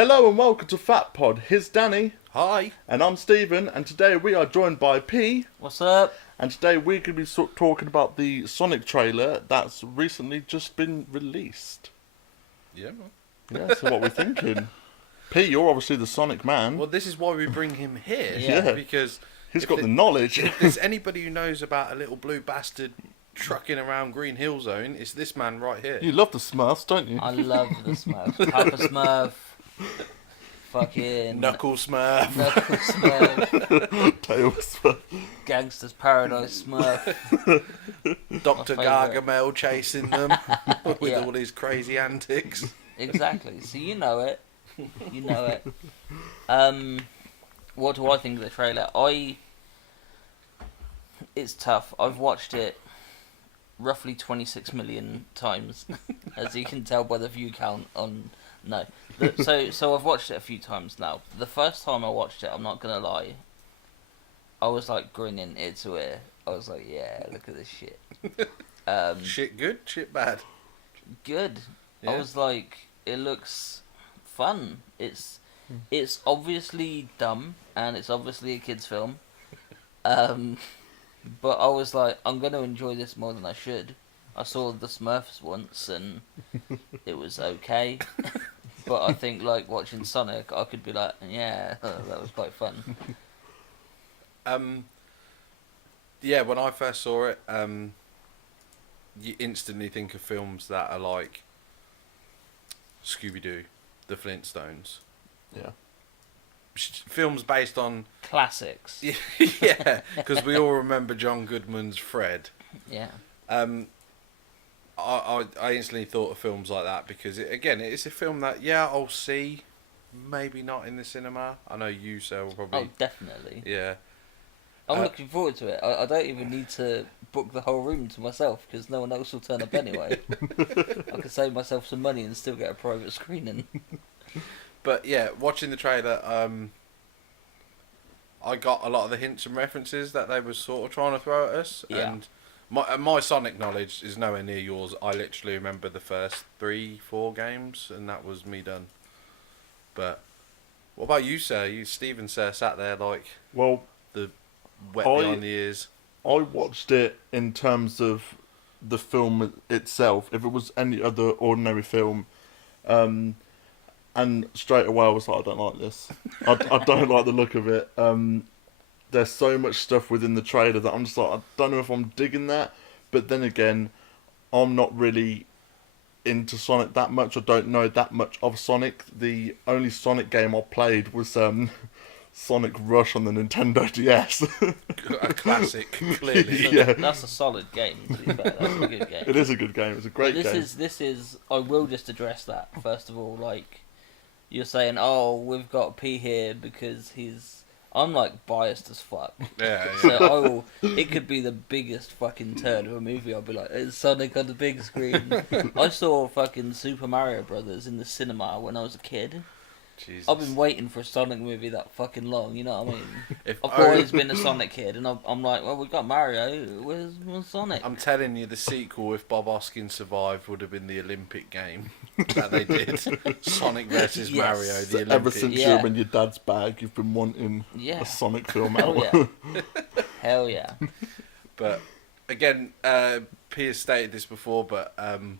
Hello and welcome to Fat Pod. Here's Danny. Hi. And I'm Stephen, and today we are joined by P. What's up? And today we're going to be talking about the Sonic trailer that's recently just been released. Yeah. Yeah, so what we're thinking. P, you're obviously the Sonic man. Well, this is why we bring him here. Yeah. Because He's got the knowledge. if there's anybody who knows about a little blue bastard trucking around Green Hill Zone, it's this man right here. You love the Smurfs, don't you? I love the Smurf. Papa Smurf. Fucking Knuckle Smurf. Knuckle Smurf. Tail Smurf. Gangster's Paradise Smurf. Dr. My favourite. Gargamel chasing them with Yeah. all his crazy antics. Exactly. So you know it. You know it. What do I think of the trailer? It's tough. I've watched it roughly 26 million times, as you can tell by the view count on. No. So I've watched it a few times now. The first time I watched it, I'm not gonna lie, I was like grinning ear to ear. I was like, yeah, look at this shit. Shit good, shit bad. Good. Yeah. I was like, it looks fun. It's obviously dumb and it's obviously a kids' film. But I was like, I'm gonna enjoy this more than I should. I saw the Smurfs once and it was okay. But I think like watching Sonic, I could be like, yeah, that was quite fun. Yeah, when I first saw it, you instantly think of films that are like Scooby-Doo, The Flintstones. Yeah. Films based on... Classics. Yeah, because we all remember John Goodman's Fred. Yeah. I instantly thought of films like that because, it's a film that, I'll see, maybe not in the cinema. I know you, sir, will probably... Oh, definitely. Yeah. I'm looking forward to it. I don't even need to book the whole room to myself because no one else will turn up anyway. I could save myself some money and still get a private screening. But yeah, watching the trailer, I got a lot of the hints and references that they were sort of trying to throw at us. Yeah. And my Sonic knowledge is nowhere near yours. I literally remember the first 3-4 games, and that was me done. But what about you, sir? You, Stephen, sir, sat there like Well, the wet behind the ears. I watched it in terms of the film itself. If it was any other ordinary film, and straight away I was like, I don't like this. I don't like the look of it. There's so much stuff within the trailer that I'm just like, I don't know if I'm digging that. But then again, I'm not really into Sonic that much. I don't know that much of Sonic. The only Sonic game I played was Sonic Rush on the Nintendo DS. A classic, clearly. Yeah. That's a solid game, to be fair. That's a good game. It is a good game. It's a great But game. This is. I will just address that first of all. Like, you're saying, oh, we've got P here because he's. I'm like biased as fuck. Yeah. So it could be the biggest fucking turd of a movie. I'll be like, it's Sonic on the big screen. I saw fucking Super Mario Brothers in the cinema when I was a kid. Jesus. I've been waiting for a Sonic movie that fucking long, you know what I mean? If I've always been a Sonic kid, and I'm like, well, we've got Mario, where's Sonic? I'm telling you, the sequel, if Bob Hoskins survived, would have been the Olympic game that they did. Sonic versus Yes. Mario, the So Olympic. ever since Yeah. you're in your dad's bag, you've been wanting Yeah. a Sonic film Hell out. yeah. Hell yeah. But again, P has stated this before, but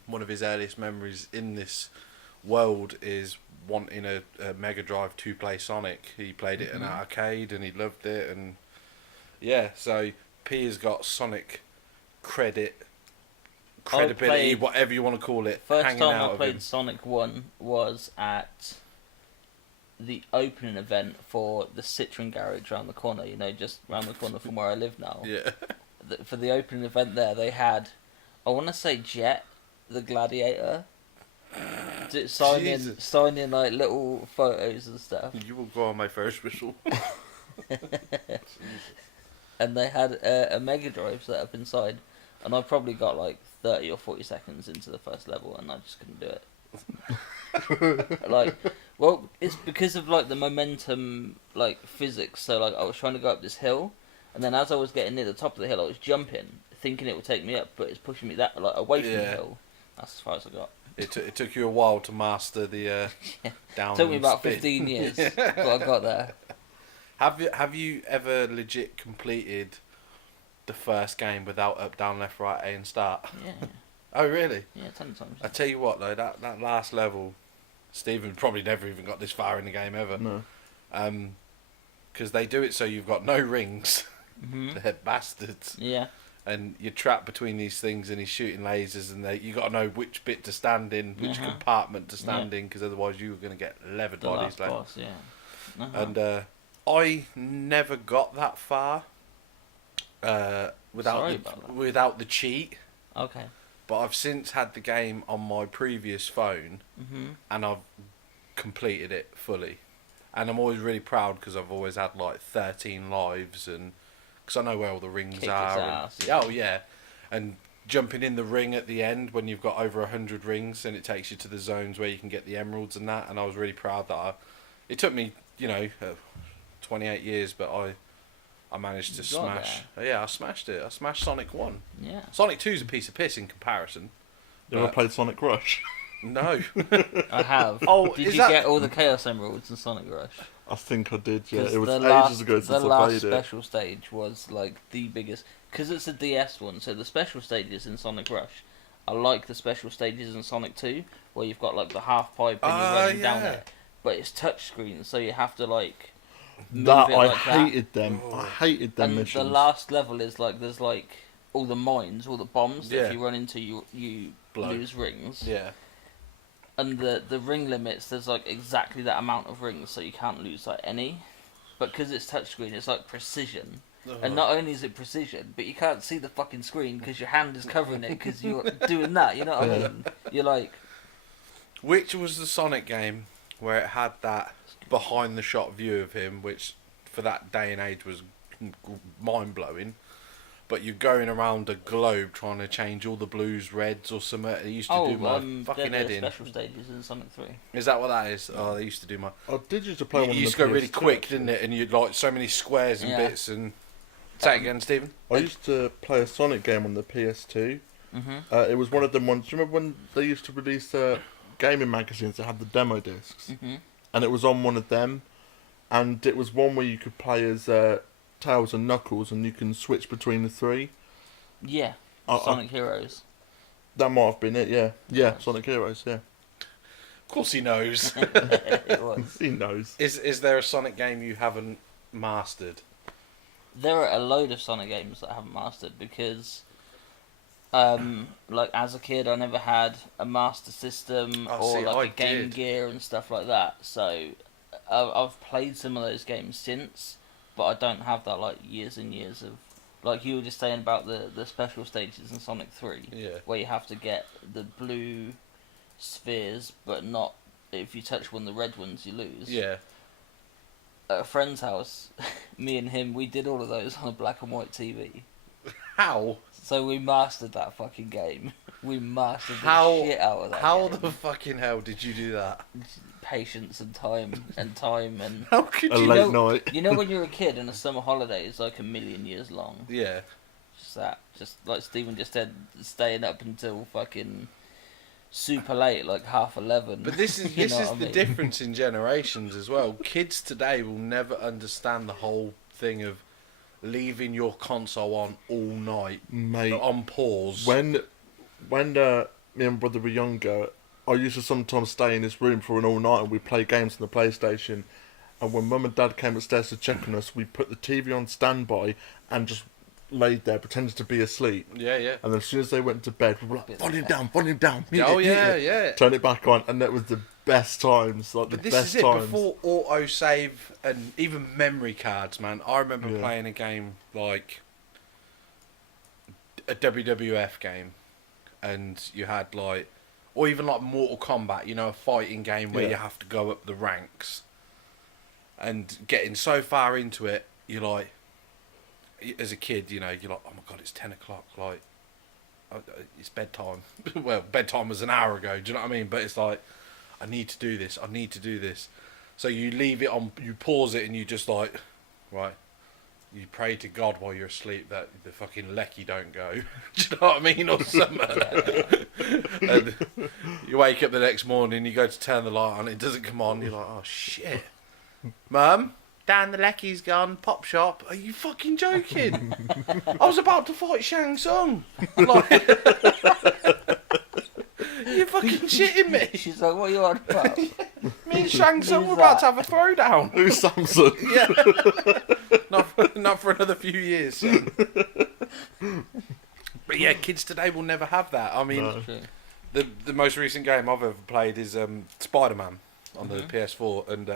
one of his earliest memories in this world is wanting a Mega Drive to play Sonic. He played it in an arcade and he loved it, and so P has got Sonic credibility, played- whatever you want to call it, First hanging time out I of played him. Sonic 1 was at the opening event for the Citroen garage around the corner, you know, just around the corner from where I live now. Yeah. For the opening event there, they had, I want to say Jet, the Gladiator, signing like little photos and stuff. You will go on my first whistle. And they had a Mega Drive set up inside, and I probably got like 30 or 40 seconds into the first level, and I just couldn't do it. Like, well, it's because of like the momentum, like physics. So like I was trying to go up this hill, and then as I was getting near the top of the hill, I was jumping, thinking it would take me up, but it's pushing me that like away from the Yeah. hill. That's as far as I got. It took you a while to master the down. Took me and about spin. 15 years, but I got there. Have you ever legit completed the first game without up, down, left, right, A, and start? Yeah, Oh, really? yeah, 10 times. I tell you what, though, that last level, Stephen probably never even got this far in the game ever. No. Because they do it so you've got no rings. Hmm. They're bastards. Yeah, And you're trapped between these things, and he's shooting lasers, and you got to know which bit to stand in, which Uh-huh. compartment to stand in, because otherwise you were going to get levered the by last these lasers. boss, yeah. Uh-huh. And I never got that far Sorry about that. without the cheat. Okay. But I've since had the game on my previous phone, Hmm. and I've completed it fully. And I'm always really proud because I've always had like 13 lives, and because I know where all the rings Kick are. its and- ass, yeah. Oh yeah, and jumping in the ring at the end when you've got over 100 rings, and it takes you to the zones where you can get the emeralds and that. And I was really proud that it took me, 28 years, but I managed to You got smash. Yeah, I smashed it. I smashed Sonic 1. Yeah. Sonic 2's a piece of piss in comparison. You ever But- played Sonic Rush? No. I have. Oh, Did is you that- get all the Chaos Emeralds in Sonic Rush? I think I did, yeah. 'Cause It was the ages last, ago the since I last played it. special stage was like the biggest, because it's a DS one. So the special stages in Sonic Rush are like the special stages in Sonic 2, where you've got like the half pipe and you're running down yeah. it, but it's touchscreen, so you have to like move That it I like hated them. Oh. I hated them And missions. the last level is like there's like all the mines, all the bombs that Yeah. if you run into you Blow. lose rings. Yeah. And the ring limits, there's like exactly that amount of rings, so you can't lose like any. But because it's touchscreen, it's like precision. And not only is it precision, but you can't see the fucking screen because your hand is covering it because you're doing that. You know what I Yeah. mean? You're like, Which was the Sonic game where it had that behind the shot view of him, which for that day and age was mind blowing. But you're going around a globe trying to change all the blues reds or something. It used to do my they're fucking the head in. special stages in Sonic 3. Is that what that is? Oh, they used to do my. I did used to play one You on used the to go really PS2, quick, actually. didn't it? And you'd like so many squares and Yeah. bits. And say it again, Stephen. I used to play a Sonic game on the PS2. Mm-hmm. It was one of them ones. Do you remember when they used to release gaming magazines that had the demo discs? Mm-hmm. And it was on one of them. And it was one where you could play as Tails and Knuckles, and you can switch between the three. Yeah, I- Sonic Heroes. That might have been it, yeah. Yeah, Nice. Sonic Heroes, yeah. Of course, he knows. It was. He knows. Is there a Sonic game you haven't mastered? There are a load of Sonic games that I haven't mastered because, like as a kid, I never had a Master System Oh, or see, like I a Game did. Gear and stuff like that. So I've played some of those games since, but I don't have that like years and years of. Like you were just saying about the special stages in Sonic 3, Yeah. where you have to get the blue spheres, but not if you touch one of the red ones, you lose. Yeah. At a friend's house, me and him, we did all of those on a black and white TV. How? So we mastered that fucking game. We mastered the How? shit out of that How game. the fucking hell did you do that? Patience and time and How could A you? late know- night. you know when you're a kid and a summer holiday is like a million years long. Yeah. Just like Stephen just said, staying up until fucking super late, like 11:30. But this is You this know is what I the mean? difference in generations as well. Kids today will never understand the whole thing of leaving your console on all night Mate, on pause. when me and brother were younger, I used to sometimes stay in this room for an all night and we'd play games on the PlayStation. And when mum and dad came upstairs to check on us, we put the TV on standby and just laid there pretending to be asleep. Yeah, yeah. And then as soon as they went to bed, we were like, volume down, mute Oh it, mute yeah, it." yeah. Turn it back on, and that was the best times, like But the this best is it, times. before auto save and even memory cards, man. I remember Yeah. playing a game like a WWF game, and you had like, or even like Mortal Kombat, you know, a fighting game where Yeah. you have to go up the ranks, and getting so far into it, you're like, as a kid, you know, you're like, oh my god, it's 10 o'clock, like, it's bedtime. Well, bedtime was an hour ago, do you know what I mean? But it's like, I need to do this, I need to do this. So you leave it on, you pause it, and you just like, right, you pray to God while you're asleep that the fucking lecky don't go. Do you know what I mean? Or something. And you wake up the next morning, you go to turn the light on, it doesn't come on. You're like, oh shit, Mum, Dan the Leckie's gone. Pop shop. Are you fucking joking? I was about to fight Shang Tsung. I'm like, you fucking shitting me? She's like, what are you on about? Me and Shang Tsung Who's were about that? to have a throwdown. Who's Samsung? Yeah. not for another few years. Son. But yeah, kids today will never have that. I mean, No. True. the most recent game I've ever played is Spider-Man on the Mhm. PS4, and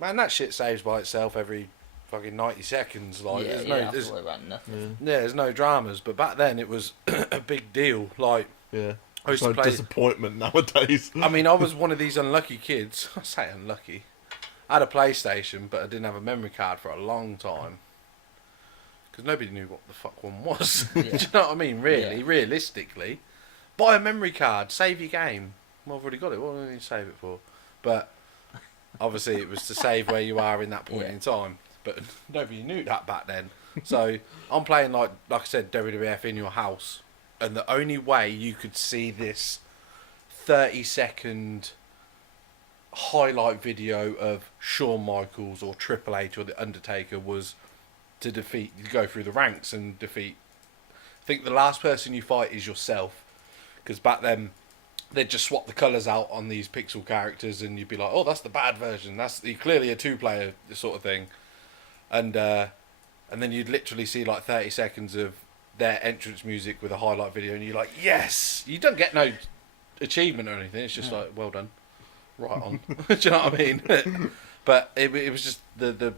man, that shit saves by itself every fucking 90 seconds. Like, Yeah, there's you no, don't have there's, to worry about nothing. Yeah. yeah, there's no dramas. But back then it was a big deal. Like, Yeah. I used no to play. disappointment nowadays. I mean, I was one of these unlucky kids. I say unlucky. I had a PlayStation, but I didn't have a memory card for a long time. Because nobody knew what the fuck one was. Do you know what I mean? Really, Yeah. realistically. Buy a memory card, save your game. Well, I've already got it. What do I need to save it for? But obviously it was to save where you are in that point Yeah. in time. But nobody knew that back then. So I'm playing, like I said, WWF in your house. And the only way you could see this 30-second highlight video of Shawn Michaels or Triple H or The Undertaker was to go through the ranks and defeat. I think the last person you fight is yourself, because back then they'd just swap the colours out on these pixel characters, and you'd be like, "Oh, that's the bad version. That's clearly a two-player sort of thing," and then you'd literally see like 30 seconds of their entrance music with a highlight video, and you're like, "Yes!" You don't get no achievement or anything. It's just like, "Well done." Right on. Do you know what I mean? But it was just the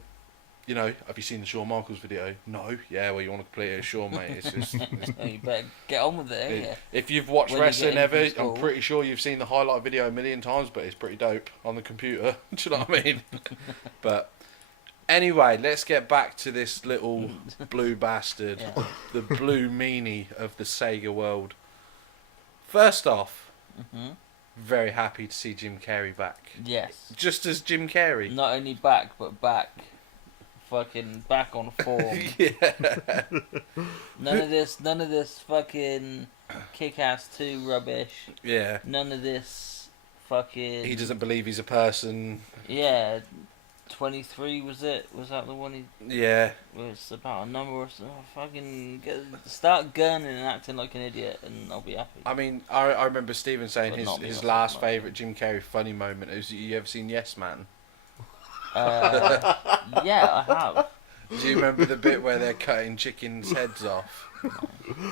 you know, have you seen the Shawn Michaels video? No. Yeah, well, you want to complete it as Shawn, mate. It's just... You better get on with it, yeah. If you've watched When you wrestling get ever, into I'm school. pretty sure you've seen the highlight video a million times, but it's pretty dope on the computer. Do you know what I mean? But anyway, let's get back to this little blue bastard, Yeah. the blue meanie of the Sega world. First off, hmm very happy to see Jim Carrey back. Yes. Just as Jim Carrey. Not only back, but back. Fucking back on form. Yeah. None of this fucking Kick-Ass 2 rubbish. Yeah. None of this fucking... He doesn't believe he's a person. Yeah, 23 was it? Was that the one he... Yeah. was about a number or something? Fucking... Start gunning and acting like an idiot and I'll be happy. I mean, I remember Steven saying But not me, his that's last not mine. favourite Jim Carrey funny moment is, you ever seen Yes Man? Yeah, I have. Do you remember the bit where they're cutting chickens' heads off?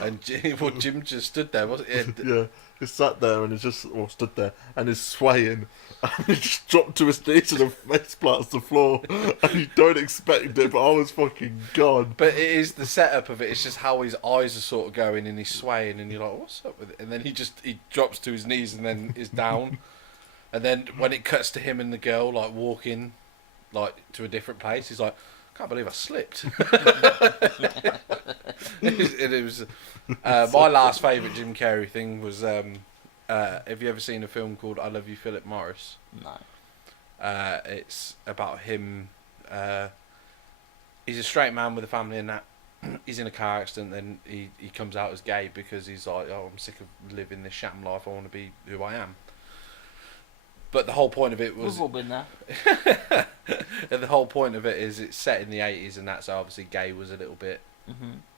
And Jim just stood there, wasn't he? Yeah, he sat there and stood there and is swaying, and he just dropped to his knees and the face plants the floor, and you don't expect it, but I was fucking gone. But it is the setup of it. It's just how his eyes are sort of going and he's swaying, and you're like, "What's up with it?" And then he drops to his knees and then is down. And then when it cuts to him and the girl like walking, like to a different place, he's like, "Can't believe I slipped." it was my last favourite Jim Carrey thing was. Have you ever seen a film called I Love You, Philip Morris? No. It's about him. He's a straight man with a family and that. He's in a car accident, then he comes out as gay because he's like, "Oh, I'm sick of living this sham life. I want to be who I am." But the whole point of it was, We've all been there. and the whole point of it is it's set in the 80s, and that's obviously gay was a little bit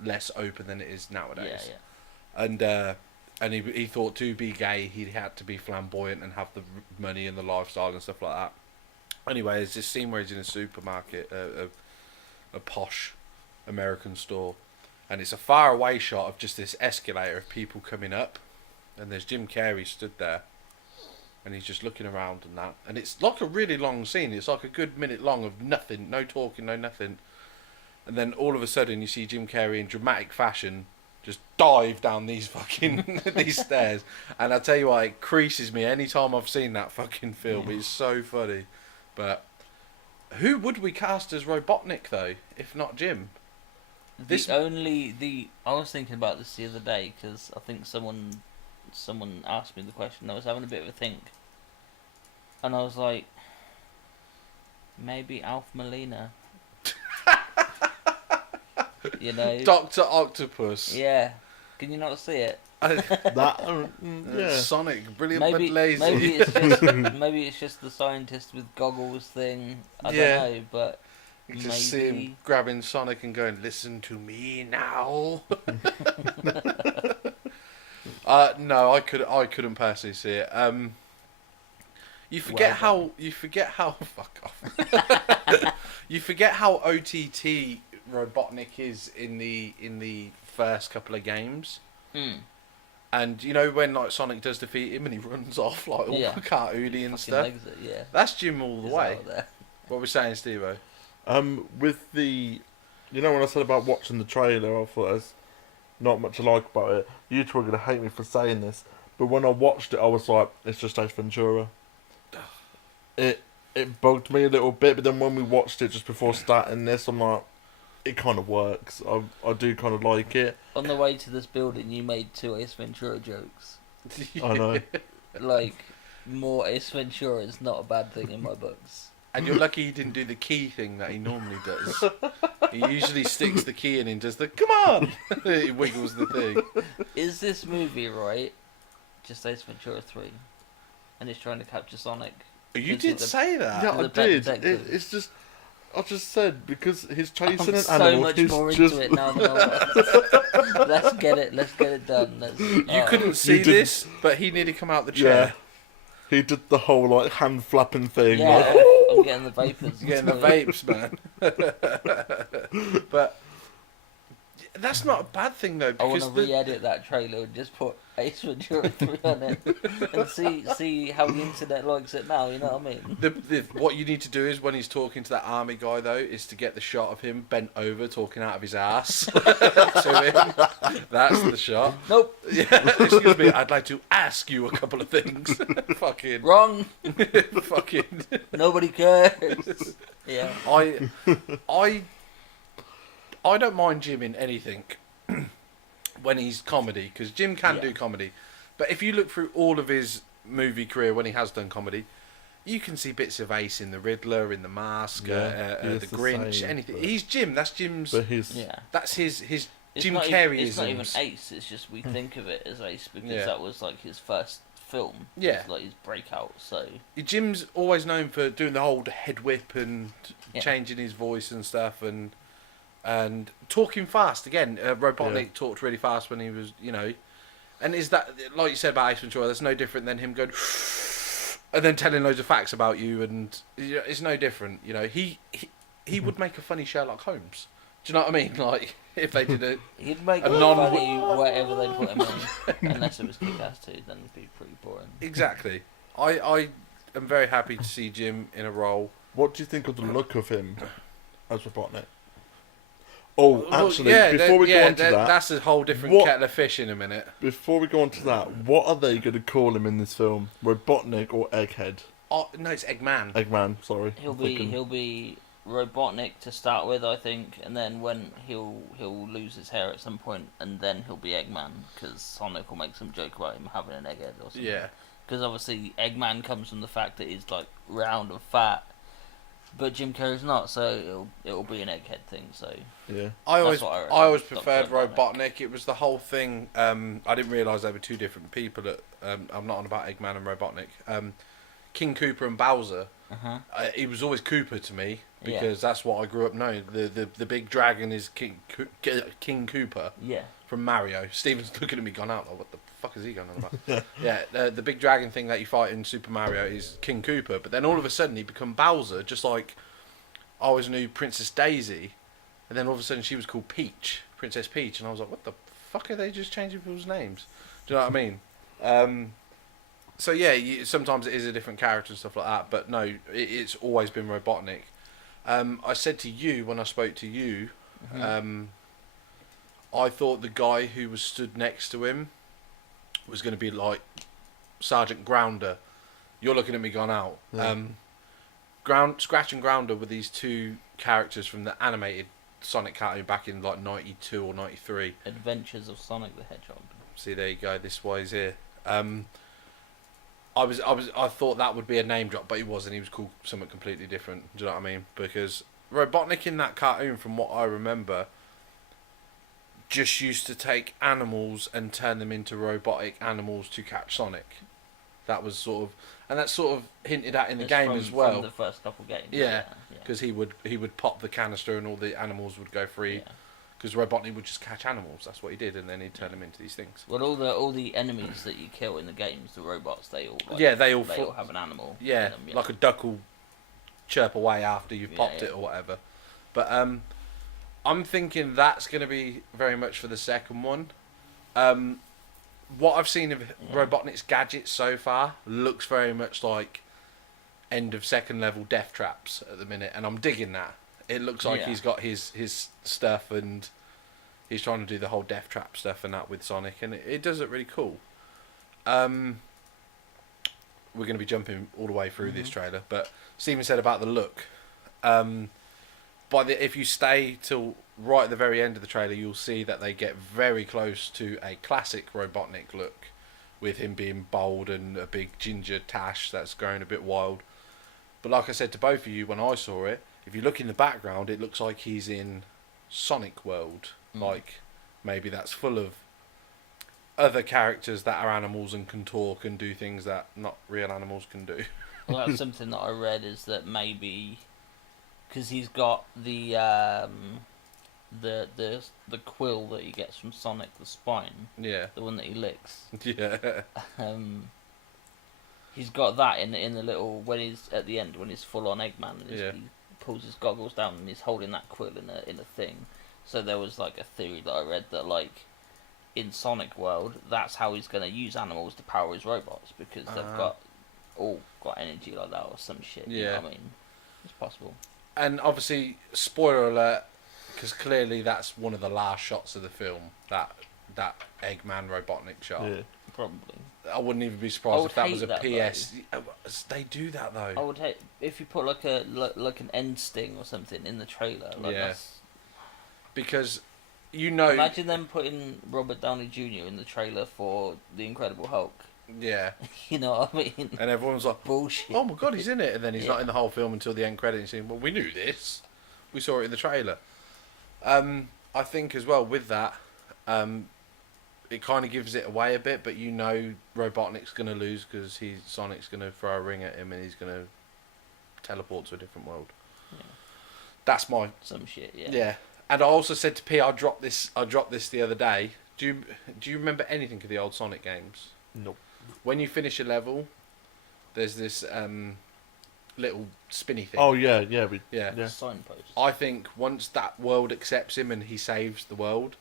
less open than it is nowadays. Yeah. And he thought to be gay he had to be flamboyant and have the money and the lifestyle and stuff like that. Anyway, there's this scene where he's in a supermarket, a posh American store, and it's a far away shot of just this escalator of people coming up, and there's Jim Carrey stood there, and he's just looking around and that, and it's like a really long scene. It's like a good minute long of nothing, no talking, no nothing, and then all of a sudden you see Jim Carrey in dramatic fashion just dive down these fucking these stairs, and I tell you what, it creases me anytime I've seen that fucking film. It's so funny. But who would we cast as Robotnik though, if not Jim? I was thinking about this the other day because I think someone asked me the question. I was having a bit of a think, and I was like, maybe Alf Molina. You know, Dr. Octopus. yeah. Can you not see it? That, yeah. Sonic, brilliant maybe but lazy. maybe it's just the scientist with goggles thing. I Yeah. don't know, but You just see him grabbing Sonic and going, "Listen to me now." No, I couldn't personally see it. You forget Well how fuck off. You forget how OTT Robotnik is in the first couple of games. Hmm. And you know when like Sonic does defeat him and he runs off like all Yeah. cartoony and Fucking stuff. legs it, yeah. That's Jim all the He's way. out there. What we're saying, Steve-O? With the, you know, when I said about watching the trailer, I thought there's not much I like about it. You two are gonna hate me for saying this, but when I watched it, I was like, it's just Ace Ventura. It bugged me a little bit, but then when we watched it just before starting this, I'm like, it kind of works. I do kind of like it. On the way to this building, you made 2 Ace Ventura jokes. I know. Like, more Ace Ventura is not a bad thing in my books. And you're lucky he didn't do the key thing that he normally does. He usually sticks the key in and does the "come on." He wiggles the thing. Is this movie, right, just Ace Ventura 3? And he's trying to capture Sonic? You Is did it the- say that. Yeah, to I the pet did. detective. It's just, I just said because he's chasing I'm an so animal. much he's more just, into it now than I was. Let's get it done. You couldn't see didn't- this, but he nearly come out the Yeah. chair. He did the whole like hand flapping thing. Yeah, Like, I'm getting the vapors. Getting the vapes, man. But that's not a bad thing though, I want because to re-edit that trailer and just put Ace Ventura 3 on it and see how the internet likes it now. You know what I mean? what you need to do is when he's talking to that army guy though, is to get the shot of him bent over talking out of his ass to him. That's the shot. Nope, Yeah, excuse me. I'd like to ask you a couple of things. Fucking, wrong. fucking. Nobody cares. Yeah. I don't mind Jim in anything when he's comedy, because Jim can Yeah. do comedy. But if you look through all of his movie career when he has done comedy, you can see bits of Ace in The Riddler, in The Mask, Yeah, he is The the Grinch, same, anything. but- He's Jim. That's Jim's. but he's Yeah. That's his It's Jim not Carrey It's not even isms. Ace. It's just we think of it as Ace because Yeah. that was like his first film. Yeah. It's like his breakout. So Jim's always known for doing the whole head whip and Yeah. changing his voice and stuff, and talking fast. Again, Robotnik Yeah. talked really fast when he was, you know. And is that, like you said about Ace Ventura, that's no different than him going and then telling loads of facts about you, and you know, it's no different. You know, he would make a funny Sherlock Holmes. Do you know what I mean? Like if they did it. he'd make A it non- funny whatever they put him in, unless it was Kick-Ass 2. Then it'd be pretty boring. Exactly. I am very happy to see Jim in a role. What do you think of the look of him as Robotnik? Oh, Well, actually, yeah, before we go on to that, that's a whole different what- kettle of fish in a minute. before we go on to that, what are they going to call him in this film? Robotnik or Egghead? Oh no, it's Eggman. Eggman, sorry. He'll I'm be thinking- he'll be Robotnik to start with, I think, and then when he'll lose his hair at some point, and then he'll be Eggman because Sonic will make some joke about him having an egghead or something. Yeah. Because obviously Eggman comes from the fact that he's like round and fat, but Jim Carrey's not, so it'll be an egghead thing. So Yeah. I always what I reckon. always Dr. preferred Robotnik. Robotnik. It was the whole thing. I didn't realise they were two different people. I'm not on about Eggman and Robotnik. King Koopa and Bowser. uh-huh. He was always Koopa to me Yeah. because that's what I grew up knowing. The big dragon is King Koopa Yeah, from Mario. Steven's looking at me, gone out. Like, what the fuck is he going on about? Yeah, the big dragon thing that you fight in Super Mario is King Koopa, but then all of a sudden he become Bowser, just like I always knew Princess Daisy, and then all of a sudden she was called Peach, Princess Peach, and I was like, what the fuck are they just changing people's names? Do you know what I mean? So yeah, sometimes it is a different character and stuff like that, but no, it's always been Robotnik. I said to you when I spoke to you, I thought the guy who was stood next to him was going to be like Sergeant Grounder. You're looking at me gone out. Yeah. Scratch and Grounder were these two characters from the animated Sonic cartoon back in like 92 or 93. Adventures of Sonic the Hedgehog. See, there you go. This is why he's here. I thought that would be a name drop, but he wasn't. He was called something completely different. Do you know what I mean? Because Robotnik in that cartoon, from what I remember, just used to take animals and turn them into robotic animals to catch Sonic. That was sort of, and that's sort of hinted at in the It's game from, as well. From the first couple games. Yeah, because he would pop the canister and all the animals would go free. Yeah. Because Robotnik would just catch animals. That's what he did, and then he'd turn them into these things. Well, all the enemies that you kill in the games, the robots, they all they all have an animal. Yeah, in them, like a duck will chirp away after you've popped yeah. it or whatever. But I'm thinking that's going to be very much for the second one. What I've seen of Robotnik's gadgets so far looks very much like end of second level death traps at the minute, and I'm digging that. It looks like he's got his stuff, and he's trying to do the whole death trap stuff and that with Sonic, and it does look really cool. We're going to be jumping all the way through this trailer, but Stephen said about the look. If you stay till right at the very end of the trailer, you'll see that they get very close to a classic Robotnik look, with him being bold and a big ginger tash that's going a bit wild. But like I said to both of you when I saw it, if you look in the background, it looks like he's in Sonic World. Like, maybe that's full of other characters that are animals and can talk and do things that not real animals can do. Well, that's something that I read, is that maybe because he's got the quill that he gets from Sonic, the spine, Yeah. the one that he licks. Yeah. He's got that in the little, when he's at the end, when he's full on Eggman, and Yeah. he pulls his goggles down and he's holding that quill in a thing. So there was like a theory that I read that, like, in Sonic World, that's how he's going to use animals to power his robots, because they've all got energy like that or some shit. You know what I mean? It's possible. And obviously, spoiler alert, because clearly that's one of the last shots of the film, that Eggman Robotnik shot. Yeah. Probably. I wouldn't even be surprised if that was a that, PS. They do that though. I would hate if you put like an end sting or something in the trailer. Like Yeah. That's... Because, Imagine them putting Robert Downey Jr. in the trailer for The Incredible Hulk. Yeah. You know what I mean? And everyone's like, bullshit. oh my god, he's in it, and then he's Yeah. not in the whole film until the end credits. Saying, well, we knew this. We saw it in the trailer. I think as well with that, it kind of gives it away a bit, but Robotnik's going to lose because Sonic's going to throw a ring at him and he's going to teleport to a different world. Yeah. That's my Some shit. Yeah. yeah. And I also said to P, I dropped this the other day. Do you remember anything of the old Sonic games? Nope. When you finish a level, there's this little spinny thing. Oh yeah. Yeah. Signpost. I think once that world accepts him and he saves the world,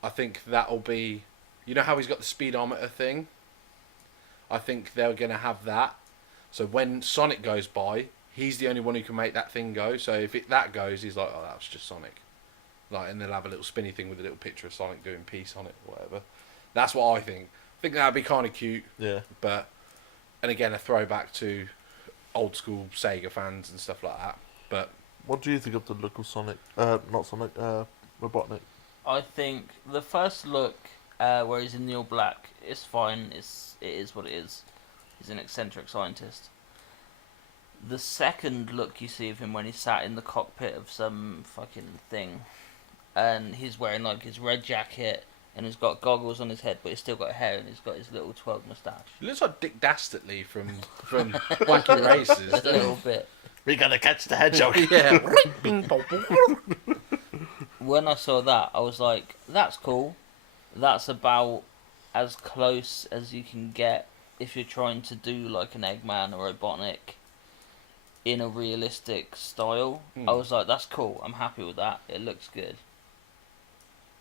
I think that'll be... You know how he's got the speedometer thing? I think they're going to have that. So when Sonic goes by, he's the only one who can make that thing go. So if that goes, he's like, oh, that was just Sonic. Like, and they'll have a little spinny thing with a little picture of Sonic doing peace on it or whatever. That's what I think. I think that'd be kind of cute. Yeah. But, and again, a throwback to old school Sega fans and stuff like that. But What do you think of the look of Sonic? Not Sonic. Robotnik. I think the first look, where he's in the all black, is fine. It is what it is. He's an eccentric scientist. The second look you see of him when he's sat in the cockpit of some fucking thing, and he's wearing like his red jacket, and he's got goggles on his head, but he's still got hair, and he's got his little twirled moustache. he looks like Dick Dastardly from Wacky Races. A little bit. We gotta catch the hedgehog. Yeah. When I saw that, I was like, that's cool. That's about as close as you can get if you're trying to do like an Eggman or Robotnik in a realistic style. I was like, that's cool. I'm happy with that. It looks good.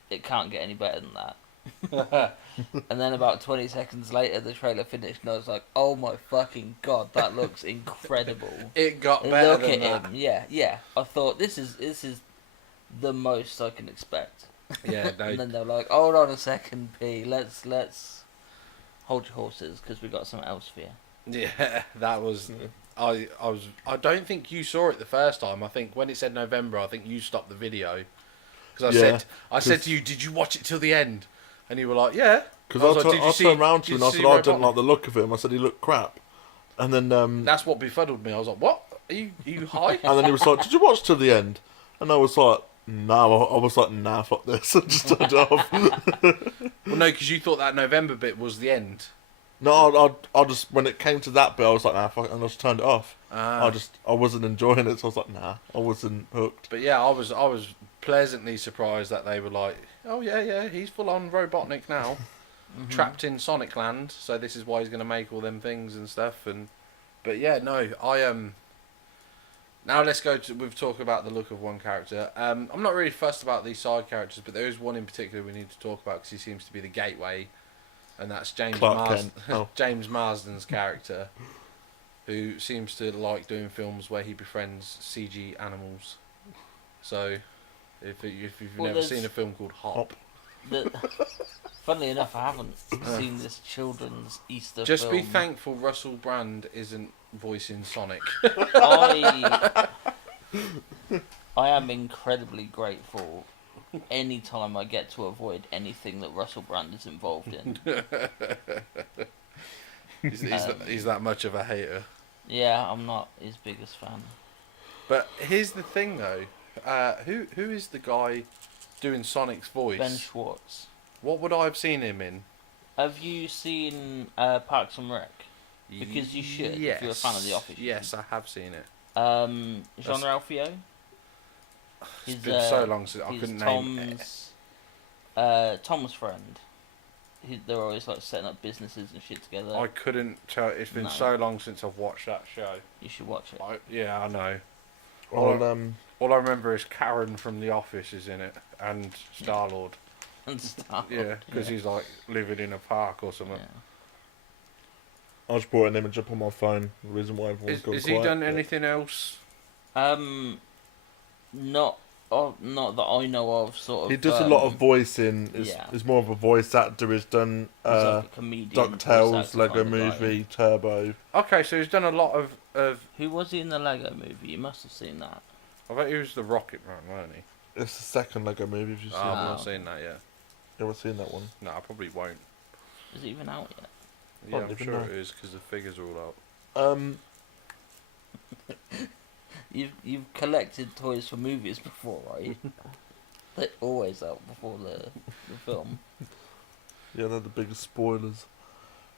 It can't get any better than that. And then about 20 seconds later, the trailer finished, and I was like, oh my fucking god, that looks incredible. It got better Look than at that. him. Yeah. I thought, this is the most I can expect. Yeah, no. And then they're like, hold on a second, P. Let's hold your horses, because we got something else for you. Yeah, that was... I don't think you saw it the first time. I think when it said November, I think you stopped the video. Because I said to you, did you watch it till the end? And you were like, yeah. Because I I turned round to you and I said, I didn't like Robotnik? the look of him. I said he looked crap. And then That's what befuddled me. I was like, what? Are you high? and then he was like, did you watch till the end? And I was like, No, I was like, nah, fuck this. I just turned it off. Well, no, because you thought that November bit was the end. No, I just, when it came to that bit, I was like, nah, fuck it, and I just turned it off. Ah. I wasn't enjoying it, so I was like, nah, I wasn't hooked. But yeah, I was pleasantly surprised that they were like, oh yeah, he's full on Robotnik now, trapped in Sonic Land. So this is why he's going to make all them things and stuff. But yeah, no, Now let's go to. We've talked about the look of one character. I'm not really fussed about these side characters, but there is one in particular we need to talk about because he seems to be the gateway, and that's Clark Kent. Oh. James Marsden's character, who seems to like doing films where he befriends CG animals. So, if you've never seen a film called Hop. Funnily enough, I haven't seen this children's Easter Just film. be thankful Russell Brand isn't voicing Sonic. I am incredibly grateful any time I get to avoid anything that Russell Brand is involved in. He's that much of a hater. Yeah, I'm not his biggest fan. But here's the thing, though. Who is the guy doing Sonic's voice? Ben Schwartz. What would I have seen him in? Have you seen Parks and Rec? Because you should, if you're a fan of The Office. Yes, I have seen it. Jean-Ralphio? It's been so long since I couldn't name it. Tom's friend. They're always like setting up businesses and shit together. I couldn't tell. It's been so long since I've watched that show. You should watch it. Yeah, I know. Well, All I remember is Karen from The Office is in it, and Star-Lord. And stuff. Yeah, because he's like living in a park or something. Yeah. I just brought an image up on my phone. The reason why everyone's gone Has quiet. he done anything else? Not that I know of. Sort of. He does a lot of voicing. Is more of a voice actor. He's done he's like a comedian, DuckTales, voice actor Lego kind of Movie, Turbo. Okay, so he's done a lot of. Who was he in the Lego Movie? You must have seen that. I bet he was the Rocket Man, wasn't he? It's the second Lego Movie. If you've seen I've that, not seen that yet. you ever seen that one? No, I probably won't. Is it even out yet? Yeah, Don't I'm even sure know. it is because the figures are all out. You've collected toys for movies before, right? They're always out before the film. Yeah, they're the biggest spoilers.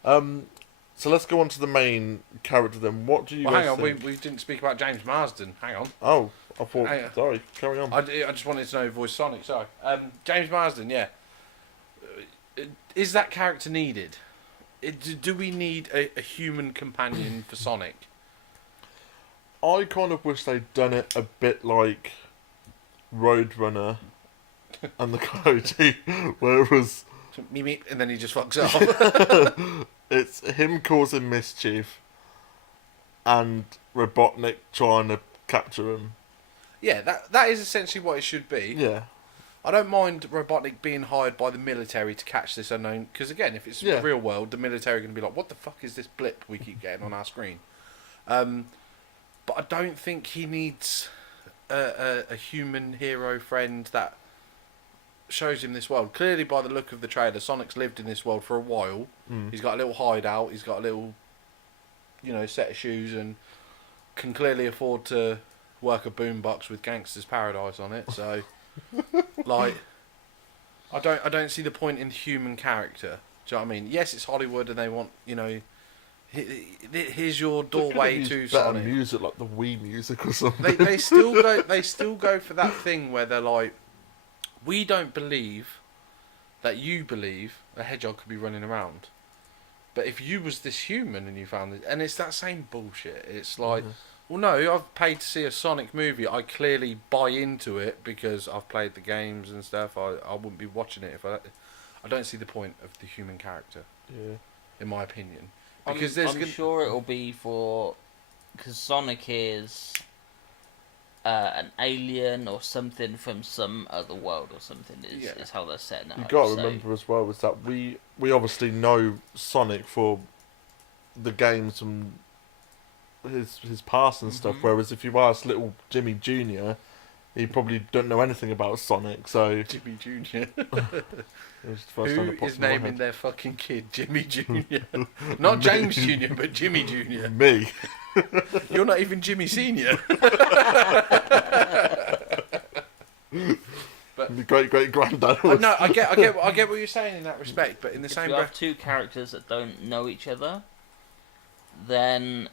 So let's go on to the main character then. What do you Well, guys hang on, think? we didn't speak about James Marsden. Hang on. Oh, I thought. Hang on. Sorry, carry on. I just wanted to know who voiced Sonic, sorry. James Marsden, yeah. Is that character needed? Do we need a human companion for Sonic? I kind of wish they'd done it a bit like Roadrunner and the Coyote, where it was Meep, meep, and then he just fucks off. it's him causing mischief and Robotnik trying to capture him. Yeah, that is essentially what it should be. Yeah, I don't mind Robotnik being hired by the military to catch this unknown, because again, if it's the real world, the military are going to be like, what the fuck is this blip we keep getting on our screen? But I don't think he needs a human hero friend that shows him this world. Clearly, by the look of the trailer, Sonic's lived in this world for a while. He's got a little hideout. He's got a little, set of shoes, and can clearly afford to work a boombox with Gangster's Paradise on it. So, like, I don't see the point in human character. Do you know what I mean? Yes, it's Hollywood, and they want, here's your doorway to better Sonic. music like the Wii music or something. They still go for that thing where they're like, we don't believe that you believe a hedgehog could be running around, but if you was this human and you found it, and it's that same bullshit. It's like, well, no, I've paid to see a Sonic movie. I clearly buy into it because I've played the games and stuff. I wouldn't be watching it if I don't see the point of the human character. Yeah, in my opinion. Because I'm sure it'll be because Sonic is an alien or something from some other world or something is how they're setting it up. You got to remember as well is that we obviously know Sonic for the games and his past and stuff. Whereas if you ask little Jimmy Jr., he probably don't know anything about Sonic. So Jimmy Jr. Who is naming their fucking kid Jimmy Jr.? Not James Jr., but Jimmy Jr. Me. You're not even Jimmy Sr. But Great granddad. no, I get what you're saying in that respect. But in the If same you have breath, two characters that don't know each other, then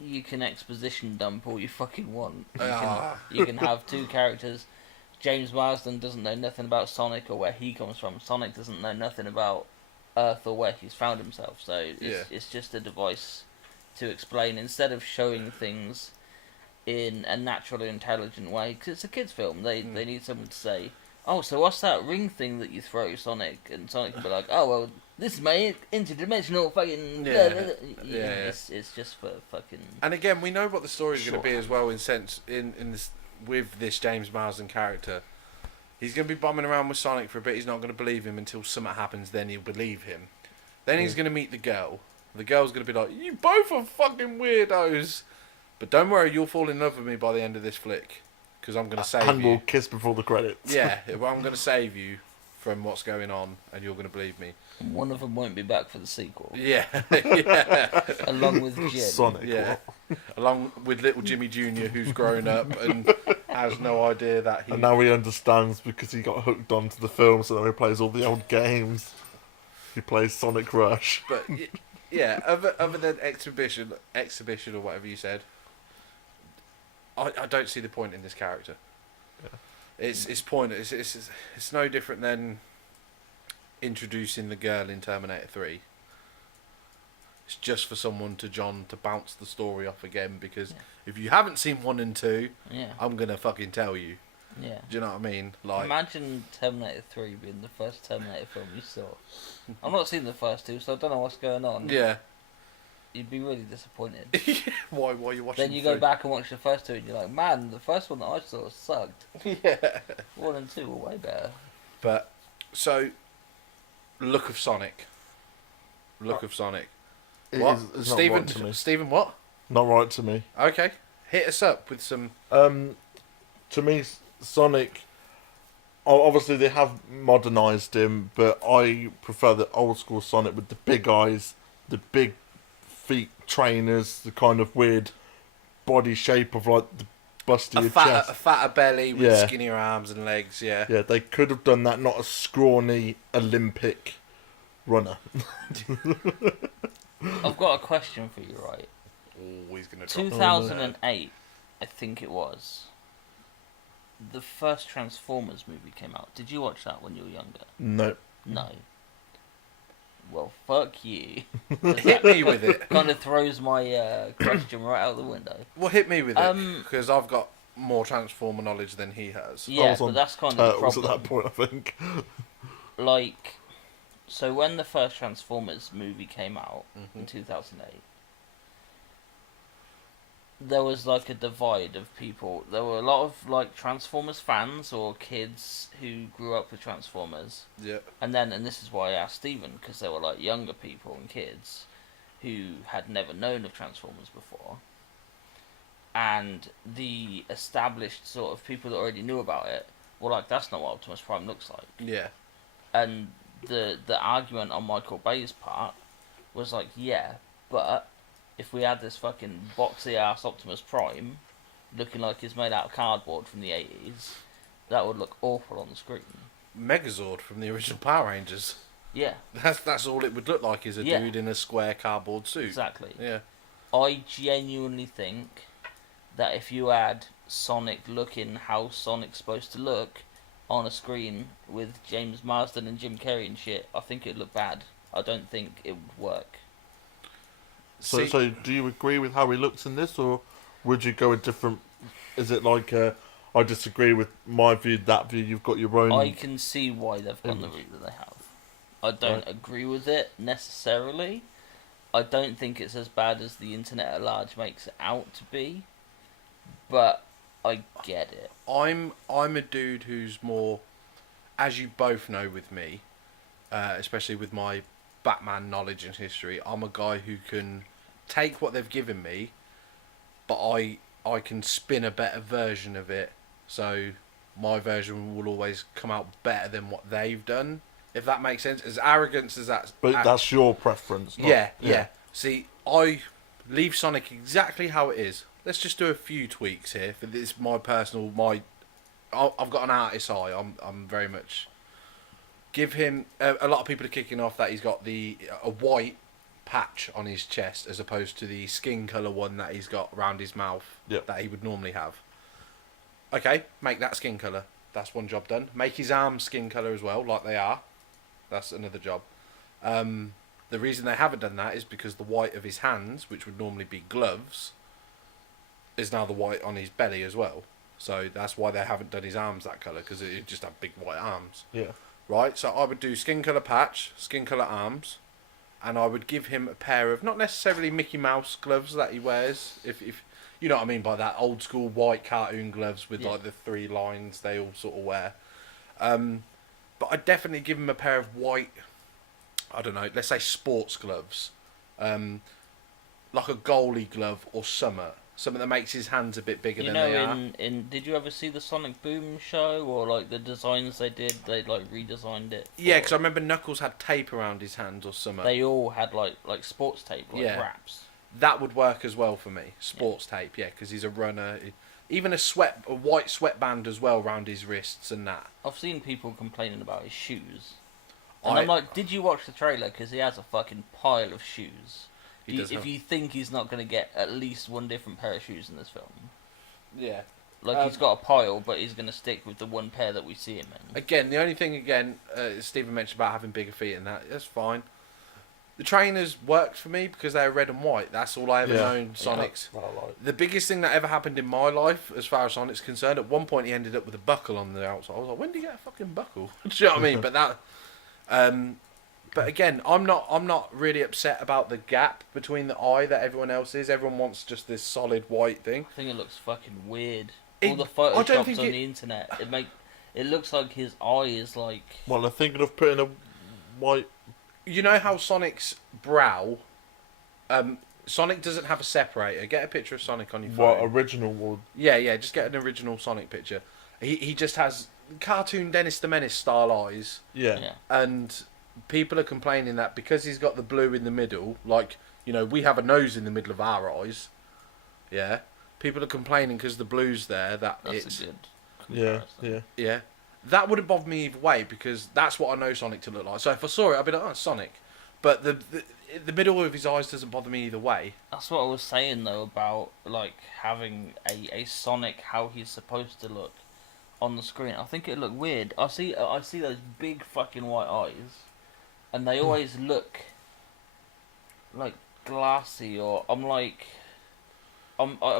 you can exposition dump all you fucking want. You can have two characters. James Marsden doesn't know nothing about Sonic or where he comes from. Sonic doesn't know nothing about Earth or where he's found himself. So it's just a device to explain instead of showing things in a naturally intelligent way. Because it's a kids' film. They need someone to say, "Oh, so what's that ring thing that you throw, Sonic?" And Sonic can be like, "Oh, well, this is my interdimensional fucking..." It's just for fucking... And again, we know what the story's going Sure. to be as well. In this, with this James Marsden character, he's going to be bombing around with Sonic for a bit. He's not going to believe him until something happens. Then he'll believe him. Then he's going to meet the girl. The girl's going to be like, "You both are fucking weirdos, but don't worry, you'll fall in love with me by the end of this flick, because I'm going to save And you." we'll kiss before the credits. Yeah, well, I'm going to save you from what's going on, and you're going to believe me. One of them won't be back for the sequel. Yeah, yeah. Along with Jim. Sonic. Yeah, what? along with little Jimmy Jr., who's grown up and has no idea that he. And now he understands because he got hooked onto the film, so now he plays all the old games. He plays Sonic Rush. But yeah, other than exhibition or whatever you said, I don't see the point in this character. Yeah. It's pointless. It's no different than introducing the girl in Terminator 3. It's just for someone to bounce the story off again, because if you haven't seen 1 and 2, I'm gonna fucking tell you. Yeah. Do you know what I mean? Like, imagine Terminator 3 being the first Terminator film you saw. I've not seen the first two, so I don't know what's going on. yeah. You'd be really disappointed. Why are you watching? Then you go back and watch the first two, and you're like, "Man, the first one that I saw sucked. Yeah. 1 and 2 were way better." But so, look of Sonic. It What? is- it's Stephen? not right to me. Stephen, what? Not right to me. Okay, hit us up with some. To me, Sonic. Obviously, they have modernised him, but I prefer the old school Sonic with the big eyes, the big feet trainers, the kind of weird body shape of like the bustier A chest. fatter belly with Yeah. skinnier arms and legs. Yeah. Yeah, they could have done that, not a scrawny Olympic runner. I've got a question for you, right? Oh, he's gonna drop. 2008, I think it was. The first Transformers movie came out. Did you watch that when you were younger? No. No. Well, fuck you. Hit me with it. Kind of throws my question right out the window. Well, hit me with it, Um, because I've got more Transformer knowledge than he has. Yeah, was but on that's kind of the Turtles at problem. that point, I think. Like, so when the first Transformers movie came out in Mhm. 2008, there was like a divide of people. There were a lot of like Transformers fans or kids who grew up with Transformers, Yeah. and this is why I asked Stephen, because there were like younger people and kids who had never known of Transformers before, and the established sort of people that already knew about it were like, "That's not what Optimus Prime looks like." Yeah. And the argument on Michael Bay's part was like, yeah, but if we had this fucking boxy ass Optimus Prime looking like he's made out of cardboard from the 80s, that would look awful on the screen. Megazord from the original Power Rangers. Yeah, That's all it would look like, is a Yeah. dude in a square cardboard suit. exactly. Yeah. I genuinely think that if you had Sonic looking how Sonic's supposed to look on a screen with James Marsden and Jim Carrey and shit, I think it'd look bad. I don't think it would work. So, so do you agree with how he looks in this, or would you go a different? Is it like I disagree with my view, that view? You've got your own. I can see why they've gone the route that they have. I don't agree with it necessarily. I don't think it's as bad as the internet at large makes it out to be, but I get it. I'm a dude who's more, as you both know with me, especially with my Batman knowledge and history, I'm a guy who can take what they've given me, but I can spin a better version of it, so my version will always come out better than what they've done, if that makes sense. As arrogant as that... But that's your preference. Not, Yeah. See, I leave Sonic exactly how it is. Let's just do a few tweaks here. For this, my I've got an artist's eye. I'm very much give him. A lot of people are kicking off that he's got a white patch on his chest as opposed to the skin colour one that he's got around his mouth Yep. that he would normally have. Okay, make that skin colour. That's one job done. Make his arms skin colour as well, like they are. That's another job. The reason they haven't done that is because the white of his hands, which would normally be gloves, is now the white on his belly as well. So that's why they haven't done his arms that colour, because it just have big white arms. Yeah. Right, so I would do skin colour patch, skin colour arms, and I would give him a pair of, not necessarily Mickey Mouse gloves that he wears, if you know what I mean by that, old school white cartoon gloves with like the 3 lines they all sort of wear. But I'd definitely give him a pair of white, I don't know, let's say sports gloves. Like a goalie glove or something that makes his hands a bit bigger You than know, they are. in did you ever see the Sonic Boom show, or like the designs they did? They like redesigned it. Yeah, because I remember Knuckles had tape around his hands or something. They all had like sports tape, like Yeah. wraps. That would work as well for me. Sports tape, yeah, because he's a runner. Even a white sweatband as well around his wrists and that. I've seen people complaining about his shoes, and I- I'm like, did you watch the trailer? Because he has a fucking pile of shoes. He does If have- you think he's not going to get at least one different pair of shoes in this film, Yeah. like he's got a pile, but he's going to stick with the one pair that we see him in. Again, the only thing Stephen mentioned about having bigger feet and that's fine. The trainers worked for me because they were red and white. That's all I ever known Sonic's. I like. The biggest thing that ever happened in my life, as far as Sonic's concerned, at one point he ended up with a buckle on the outside. I was like, when did he get a fucking buckle? Do you know what I mean? But that, but again, I'm not really upset about the gap between the eye that everyone else is. Everyone wants just this solid white thing. I think it looks fucking weird. It- All the I don't photoshops think on it- the internet, it looks like his eye is like. Well, they're thinking of putting a white. You know how Sonic's brow, Sonic doesn't have a separator. Get a picture of Sonic on your phone. What original would? Yeah, just get an original Sonic picture. He just has cartoon Dennis the Menace style eyes, Yeah. Yeah. and people are complaining that because he's got the blue in the middle, like, you know, we have a nose in the middle of our eyes, yeah, people are complaining because the blue's there, that That's it's, a good Yeah. comparison. Yeah. yeah, that wouldn't bother me either way because that's what I know Sonic to look like. So if I saw it, I'd be like, oh, it's Sonic. But the middle of his eyes doesn't bother me either way. That's what I was saying though about like having a Sonic how he's supposed to look on the screen. I think it look weird. I see those big fucking white eyes, and they always look like glassy, or I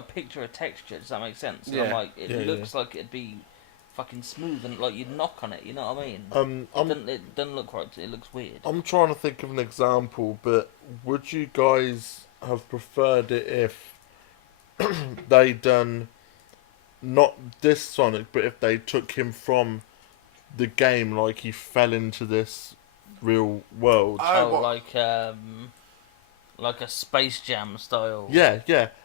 picture a texture. Does that make sense? And I'm Yeah. like, it Yeah, looks like it'd be fucking smooth and like you'd knock on it. You know what I mean? It doesn't look right. It looks weird. I'm trying to think of an example, but would you guys have preferred it if they done not this Sonic, but if they took him from the game, like he fell into this real world? Oh, what- Like a Space Jam style. Yeah,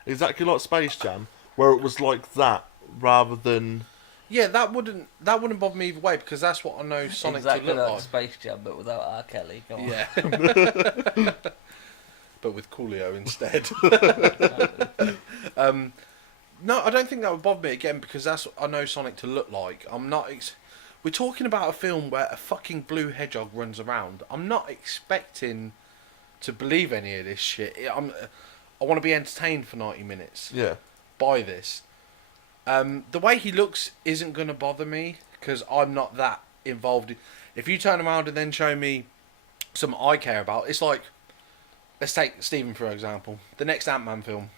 exactly like Space Jam, where it was like that rather than. Yeah, that wouldn't bother me either way because that's what I know Sonic exactly to look like like. Space Jam, but without R. Kelly. Come on. Yeah. But with Coolio instead. No, I don't think that would bother me again because that's what I know Sonic to look like. I'm not. We're talking about a film where a fucking blue hedgehog runs around. I'm not expecting to believe any of this shit. I want to be entertained for 90 minutes Yeah. by this. The way he looks isn't going to bother me because I'm not that involved. If you turn around and then show me something I care about, it's like, let's take Steven for example. The next Ant-Man film.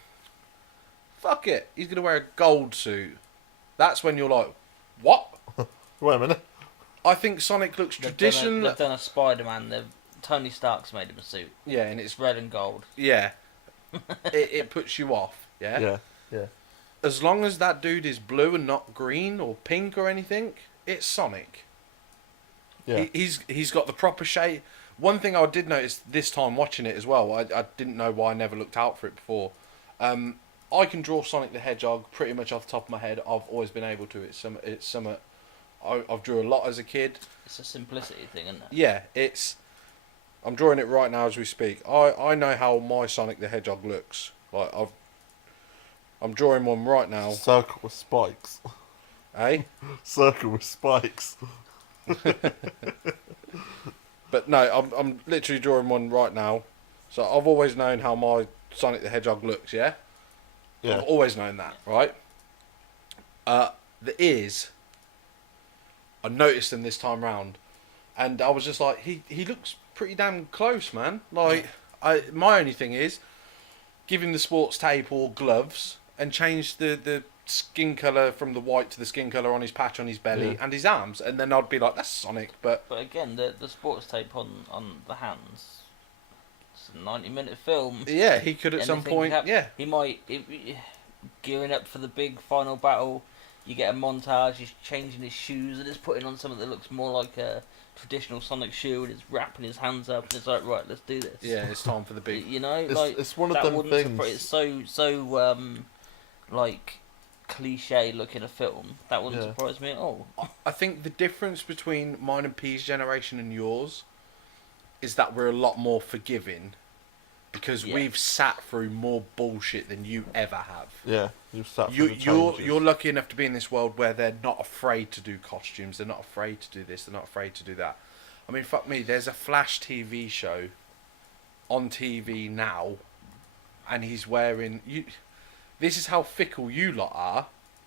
Fuck it. He's going to wear a gold suit. That's when you're like, what? Wait a minute. I think Sonic looks traditional. They've done a Spider-Man. Tony Stark's made him a suit. Yeah, and It's red and gold. yeah. it puts you off. Yeah? Yeah. As long as that dude is blue and not green or pink or anything, it's Sonic. Yeah. He's got the proper shape. One thing I did notice this time watching it as well, I didn't know why I never looked out for it before. I can draw Sonic the Hedgehog pretty much off the top of my head. I've always been able to. It's some. I've drew a lot as a kid. It's a simplicity thing, isn't it? Yeah, I'm drawing it right now as we speak. I know how my Sonic the Hedgehog looks. Like I'm drawing one right now. Circle with spikes. Eh? Circle with spikes. But no, I'm literally drawing one right now. So I've always known how my Sonic the Hedgehog looks, yeah? Yeah. I've always known that, right? The ears, I noticed them this time round. And I was just like, he looks pretty damn close, man. Like, my only thing is, give him the sports tape or gloves and change the skin colour from the white to the skin colour on his patch on his belly Yeah. and his arms. And then I'd be like, that's Sonic, but... But again, the sports tape on the hands. It's a 90-minute film. Yeah, he could at some Anything point, could happen. yeah. He might gearing up for the big final battle. You get a montage. He's changing his shoes and he's putting on something that looks more like a traditional Sonic shoe, and he's wrapping his hands up. And it's like, right, let's do this. Yeah, it's time for the big... You know, It's one of that them wouldn't things. It's so like cliche looking a film. That wouldn't Yeah. surprise me at all. I think the difference between mine and P's generation and yours is that we're a lot more forgiving because Yeah. we've sat through more bullshit than you ever have. Yeah, you've sat through the You're changes. lucky enough to be in this world where they're not afraid to do costumes. They're not afraid to do this. They're not afraid to do that. I mean, fuck me. There's a Flash TV show on TV now, and he's wearing you. This is how fickle you lot are.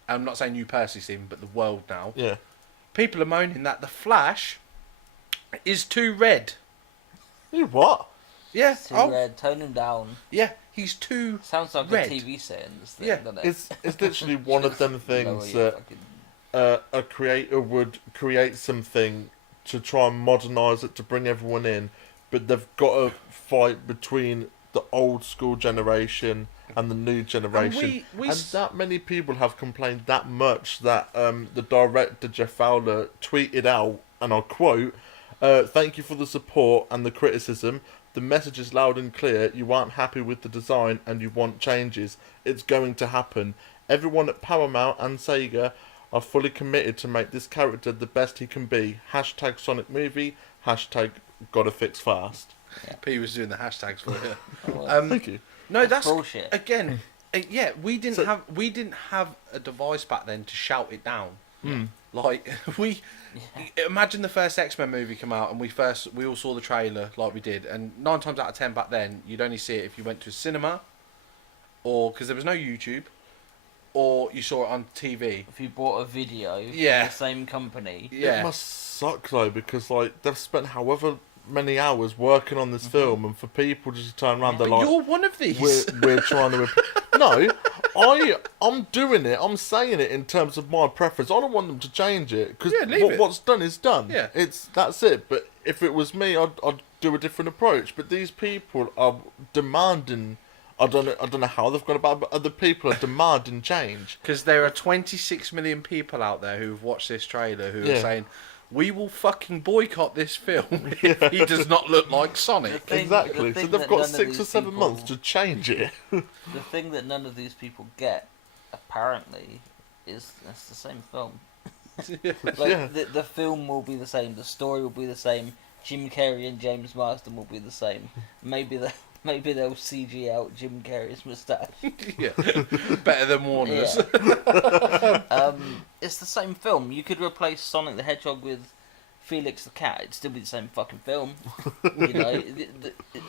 I'm not saying you personally, Stephen, but the world now. Yeah. People are moaning that the Flash is too red. You what? Yeah. Too Oh, red, tone him down. yeah. He's too. Sounds like Red. a TV sentence thing, Yeah, doesn't it? It's literally one of them Lower things your that fucking- a creator would create something to try and modernise it to bring everyone in, but they've got to fight between the old school generation and the new generation. we And that many people have complained that much that the director Jeff Fowler tweeted out, and I'll quote, "Thank you for the support and the criticism. The message is loud and clear. You aren't happy with the design and you want changes. It's going to happen. Everyone at Paramount and Sega are fully committed to make this character the best he can be. Hashtag Sonic Movie. Hashtag Gotta Fix Fast." P was doing the hashtags for it. Oh, well, Thank you. No, that's bullshit. again. Yeah, we didn't So- have a device back then to shout it down. Hmm. Like imagine the first X-Men movie come out and we all saw the trailer like we did, and 9 times out of 10 back then you'd only see it if you went to a cinema, or because there was no YouTube, or you saw it on TV. If you bought a video Yeah. from the same company, Yeah, It must suck though, because like they've spent however many hours working on this film, and for people just to turn around, they're but like, you're one of these. we're trying to. No, I'm doing it. I'm saying it in terms of my preference. I don't want them to change it because Yeah, leave it. what's done is done. Yeah. That's it. But if it was me, I'd do a different approach. But these people are demanding. I don't know how they've gone about it, but other people are demanding change. Because there are 26 million people out there who've watched this trailer who Yeah. are saying, we will fucking boycott this film if he does not look like Sonic. thing- Exactly. the So thing they've that got none of 6 or these 7 people- months to change it. the thing that none of these people get, apparently, is it's the same film. Like Yeah. the film will be the same, the story will be the same. Jim Carrey and James Marsden will be the same. Maybe they'll CG out Jim Carrey's moustache. Yeah, better than Warner's. It's the same film. You could replace Sonic the Hedgehog with Felix the Cat. It'd still be the same fucking film. You know,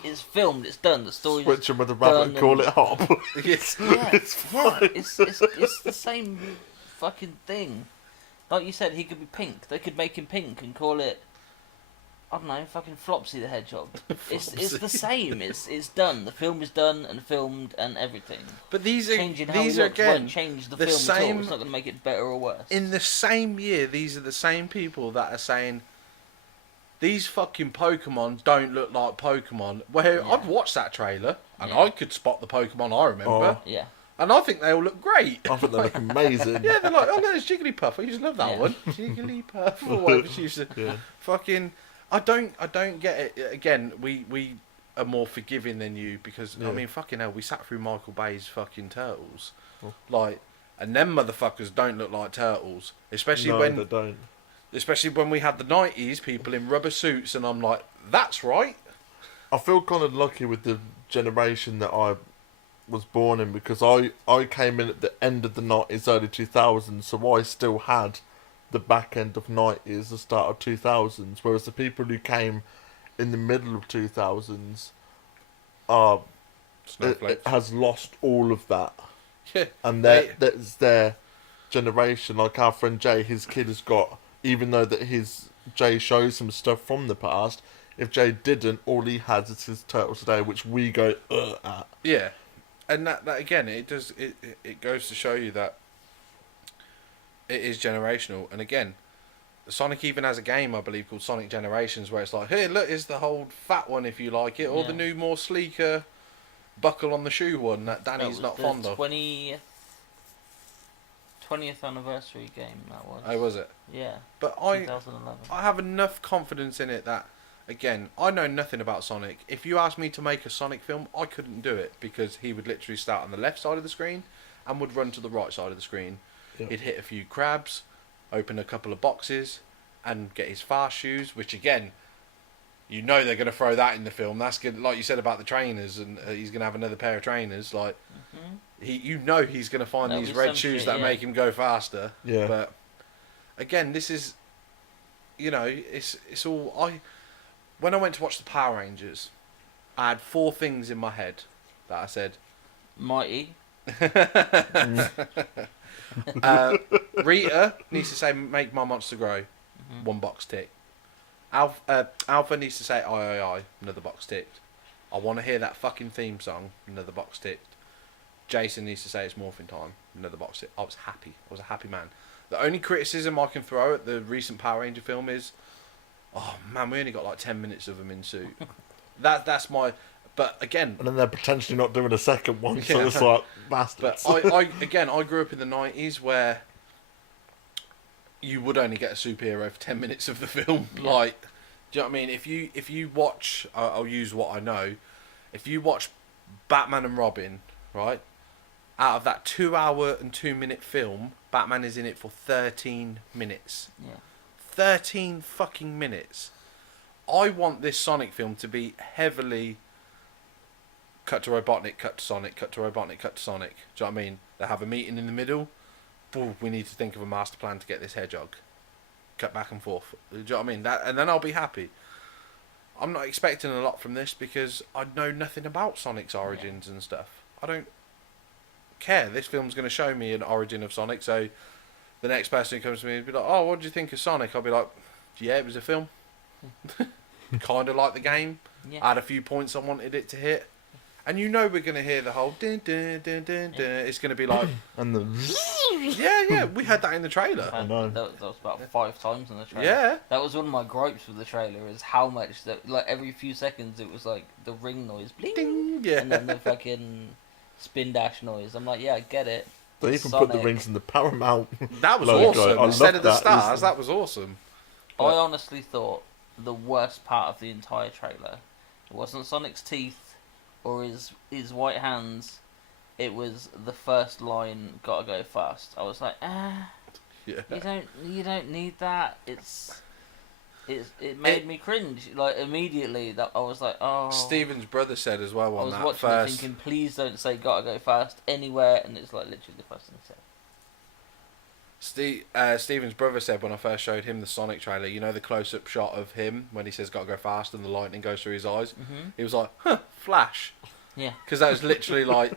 it's filmed. It's done. The story's Switch them with a rabbit and call it hop. Yes. Yeah, It's yeah, fine. it's the same fucking thing. Like you said, he could be pink. They could make him pink and call it, I don't know, fucking Flopsy the Hedgehog. It's the same. It's done. The film is done and filmed and everything. But these are Changing how these he are looks again won't change the the film at all. same- It's not going to make it better or worse. in the same year. These are the same people that are saying these fucking Pokemon don't look like Pokemon. Where Yeah. I've watched that trailer and Yeah. I could spot the Pokemon I remember, Oh. Yeah. and I think they all look great. I think they look amazing. Yeah, they're like, oh no, it's Jigglypuff. I used to love that Yeah. one. Jigglypuff or whatever she used to. Yeah. Fucking, I don't get it. Again, we are more forgiving than you because Yeah. I mean, fucking hell, we sat through Michael Bay's fucking Turtles, Oh. like, and them motherfuckers don't look like turtles, especially No, when they don't. we had the '90s people in rubber suits, and I'm like, that's right. I feel kind of lucky with the generation that I was born in, because I came in at the end of the 90s, early 2000s, so I still had the back end of 90s, the start of 2000s, whereas the people who came in the middle of 2000s are it Snowflakes. has lost all of that, Yeah. and They- that's their generation. Like our friend Jay, his kid has got, even though that his Jay shows him stuff from the past. If Jay didn't, all he has is his Turtles Today, which we go at. Yeah, and that again, it does it goes to show you that it is generational. And again, Sonic even has a game, I believe, called Sonic Generations, where it's like, here, look, here's the whole fat one if you like it, or the Yeah. new, more sleeker buckle on the shoe one that That Danny's was not the fond of. 20th anniversary game, that was. Oh, was it? Yeah, But 2011. I have enough confidence in it that, again, I know nothing about Sonic. If you asked me to make a Sonic film, I couldn't do it, because he would literally start on the left side of the screen and would run to the right side of the screen. Yep. He'd hit a few crabs, open a couple of boxes, and get his fast shoes, which again, you know they're going to throw that in the film. That's good, like you said about the trainers, and he's going to have another pair of trainers. Like you know, he's going to find There'll these be red some shoes shit, that yeah. make him go faster. Yeah. But again, this is, you know, it's all when I went to watch the Power Rangers, I had 4 things in my head that I said. Mighty. Rita needs to say, "Make my monster grow." 1 box tick. Alpha needs to say, "I." Another box ticked. I want to hear that fucking theme song. Another box ticked. Jason needs to say it's morphing time. Another box ticked. I was happy. I was a happy man. The only criticism I can throw at the recent Power Ranger film is, oh man, we only got like 10 minutes of them in suit. That's my. But again, And then they're potentially not doing a second one, so Yeah. it's like, but bastards. I grew up in the 90s where you would only get a superhero for 10 minutes of the film. Yeah. Like, do you know what I mean? If you watch, I'll use what I know. If you watch Batman and Robin, right? Out of that 2 hour and 2 minute film, Batman is in it for 13 minutes. Yeah. 13 fucking minutes. I want this Sonic film to be heavily cut to Robotnik, cut to Sonic, cut to Robotnik, cut to Sonic. Do you know what I mean? They have a meeting in the middle. Boom, we need to think of a master plan to get this hedgehog. Cut back and forth. Do you know what I mean? And then I'll be happy. I'm not expecting a lot from this because I know nothing about Sonic's origins and stuff. I don't care. This film's going to show me an origin of Sonic, so the next person who comes to me will be like, "Oh, what do you think of Sonic?" I'll be like, "Yeah, it was a film. Kind of like the game. Yeah. I had a few points I wanted it to hit." And you know we're going to hear the whole dun dun dun dun dun. It's going to be like, And the yeah, we had that in the trailer. I know. That was about 5 times in the trailer. Yeah. That was one of my gripes with the trailer, is how much that, like, every few seconds it was like the ring noise, bling, Ding, yeah. and then the fucking spin dash noise. I'm like, yeah, I get it. They even put the Sonic. rings in the Paramount. That was logo. awesome. I Instead love of the that. stars, that was awesome. I honestly thought the worst part of the entire trailer, it wasn't Sonic's teeth or his white hands. It was the first line, "Gotta go fast." I was like, Yeah. you don't need that. It made me cringe. Like, immediately, that I was like, oh. Steven's brother said as well I on was that watching first. it thinking, please don't say "gotta go fast" anywhere, and it's like literally the first thing he said. Steven's brother said when I first showed him the Sonic trailer, you know the close-up shot of him when he says "gotta go fast" and the lightning goes through his eyes. Mhm. He was like, "Huh, Flash," Yeah. because that was literally like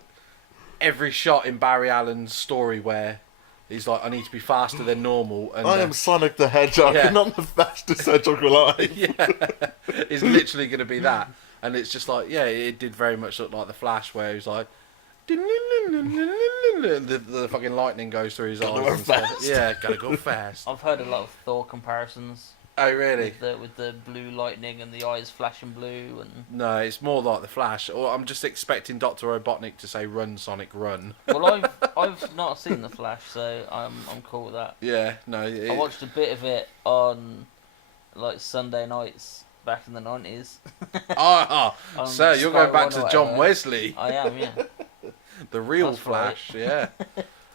every shot in Barry Allen's story where he's like, "I need to be faster than normal," and I am Sonic the Hedgehog, Yeah. not the fastest hedgehog alive. yeah, it's literally going to be that, and it's just like, yeah, it did very much look like the Flash where he's like. The fucking lightning goes through his Gotta eyes. go and stuff. fast. Yeah, gotta go fast. I've heard a lot of Thor comparisons Oh, really? with the blue lightning and the eyes flashing blue, and No, it's more like the Flash. Or I'm just expecting Dr. Robotnik to say "Run, Sonic, run." well, I've not seen the Flash, so I'm cool with that. Yeah, no. I watched a bit of it on like Sunday nights back in the 90s. Sir, you're going back Sky One to or John whatever. Wesley, I am, yeah. the real That's right. Flash. Yeah,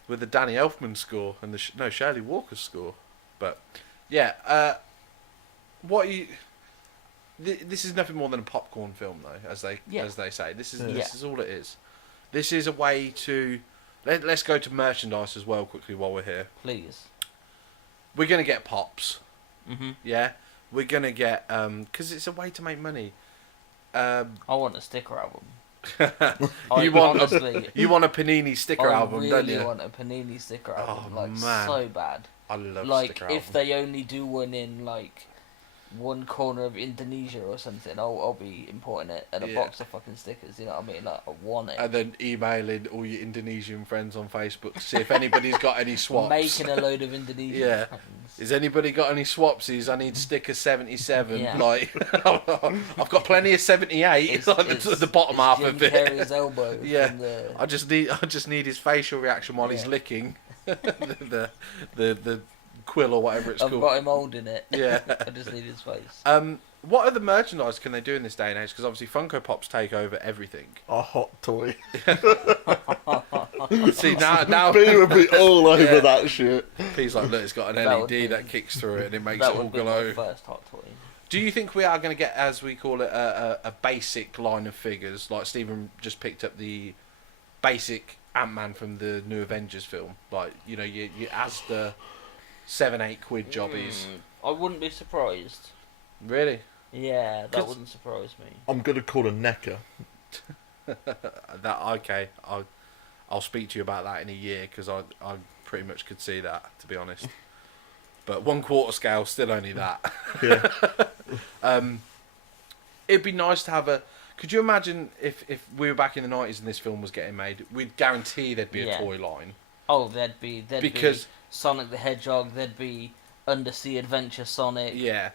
with the Danny Elfman score and the Shirley Walker score. But yeah, what you. This is nothing more than a popcorn film, though, as they Yeah. say. This is Yeah. this is all it is. This is a way to... Let's go to merchandise as well quickly while we're here. Please. We're going to get pops. Mhm. Yeah? We're going to get... Because it's a way to make money. I want a sticker album. You want honestly, You want a Panini sticker album, don't you? I really want a Panini sticker album. Oh, like, man. so bad. I love Like, sticker if albums. they only do one in, like, one corner of Indonesia or something, I'll be importing it and a Yeah. box of fucking stickers, you know what I mean? Like, I want it. And then emailing all your Indonesian friends on Facebook to see if anybody's got any swaps. Making a load of Indonesian Yeah. friends. Has anybody got any swapsies? I need sticker 77. Yeah. Like, I've got plenty of 78 It's- on the bottom half Jim of it. Carrey's elbow. Yeah. From the, I just need his facial reaction while he's Yeah. licking the quill or whatever it's I've called. got him holding it. Yeah. I just need his face. What other merchandise can they do in this day and age? Because obviously Funko Pops take over everything. A hot toy. See now P would be all over Yeah. that shit. P's like, look, it's got an That would LED be- that kicks through it and it makes That it all would be my glow. first hot toy. Do you think we are going to get, as we call it, a basic line of figures? Like Stephen just picked up the basic Ant-Man from the new Avengers film. Like, you know, you Asda 7-8 quid jobbies. I wouldn't be surprised. Really? Yeah, that 'Cause- wouldn't surprise me. I'm gonna call a necker. That okay? I'll speak to you about that in a year because I pretty much could see that, to be honest. But 1/4 scale, still only that. Yeah. It'd be nice to have a. Could you imagine if we were back in the 90s and this film was getting made? We'd guarantee there'd be a Yeah. toy line. Oh, there'd be Because- Sonic the Hedgehog. There'd be Undersea Adventure Sonic. Yeah,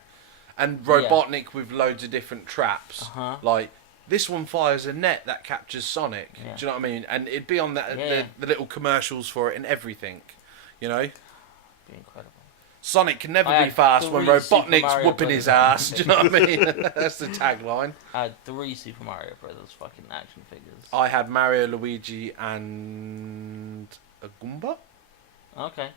and Robotnik with loads of different traps. Uh-huh. Like this one fires a net that captures Sonic. Yeah. Do you know what I mean? And it'd be on that Yeah. the little commercials for it and everything. You know, Be incredible. Sonic can never I be had fast when 3 Super Robotnik's Mario whooping his Brothers. ass. Do you know what I mean? That's the tagline. I had 3 Super Mario Brothers fucking action figures. I had Mario, Luigi, and a Goomba, Okay.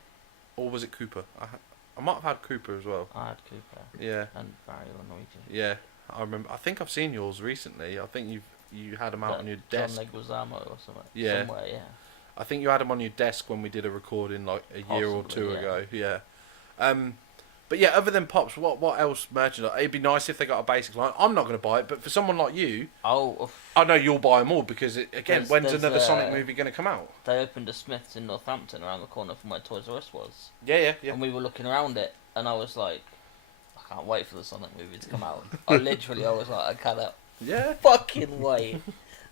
or was it Koopa? I might have had Koopa as well. I had Cooper Yeah, and Mario and Luigi. yeah. I remember. I think I've seen yours recently. I think you had them out on your desk. John Leguizamo or something. Yeah. Somewhere, yeah. I think you had them on your desk when we did a recording like a year or Possibly, two yeah. ago. Yeah. But yeah, other than Pops, what else merchandise? It'd be nice if they got a basic line. I'm not going to buy it, but for someone like you, Oh, I know you'll buy them all because, again, when's There's, another Sonic uh, movie going to come out? they opened a Smith's in Northampton around the corner from where Toys R Us was. Yeah. And we were looking around it, and I was like, I can't wait for the Sonic movie to come out. I was like, I cannot Yeah. fucking wait.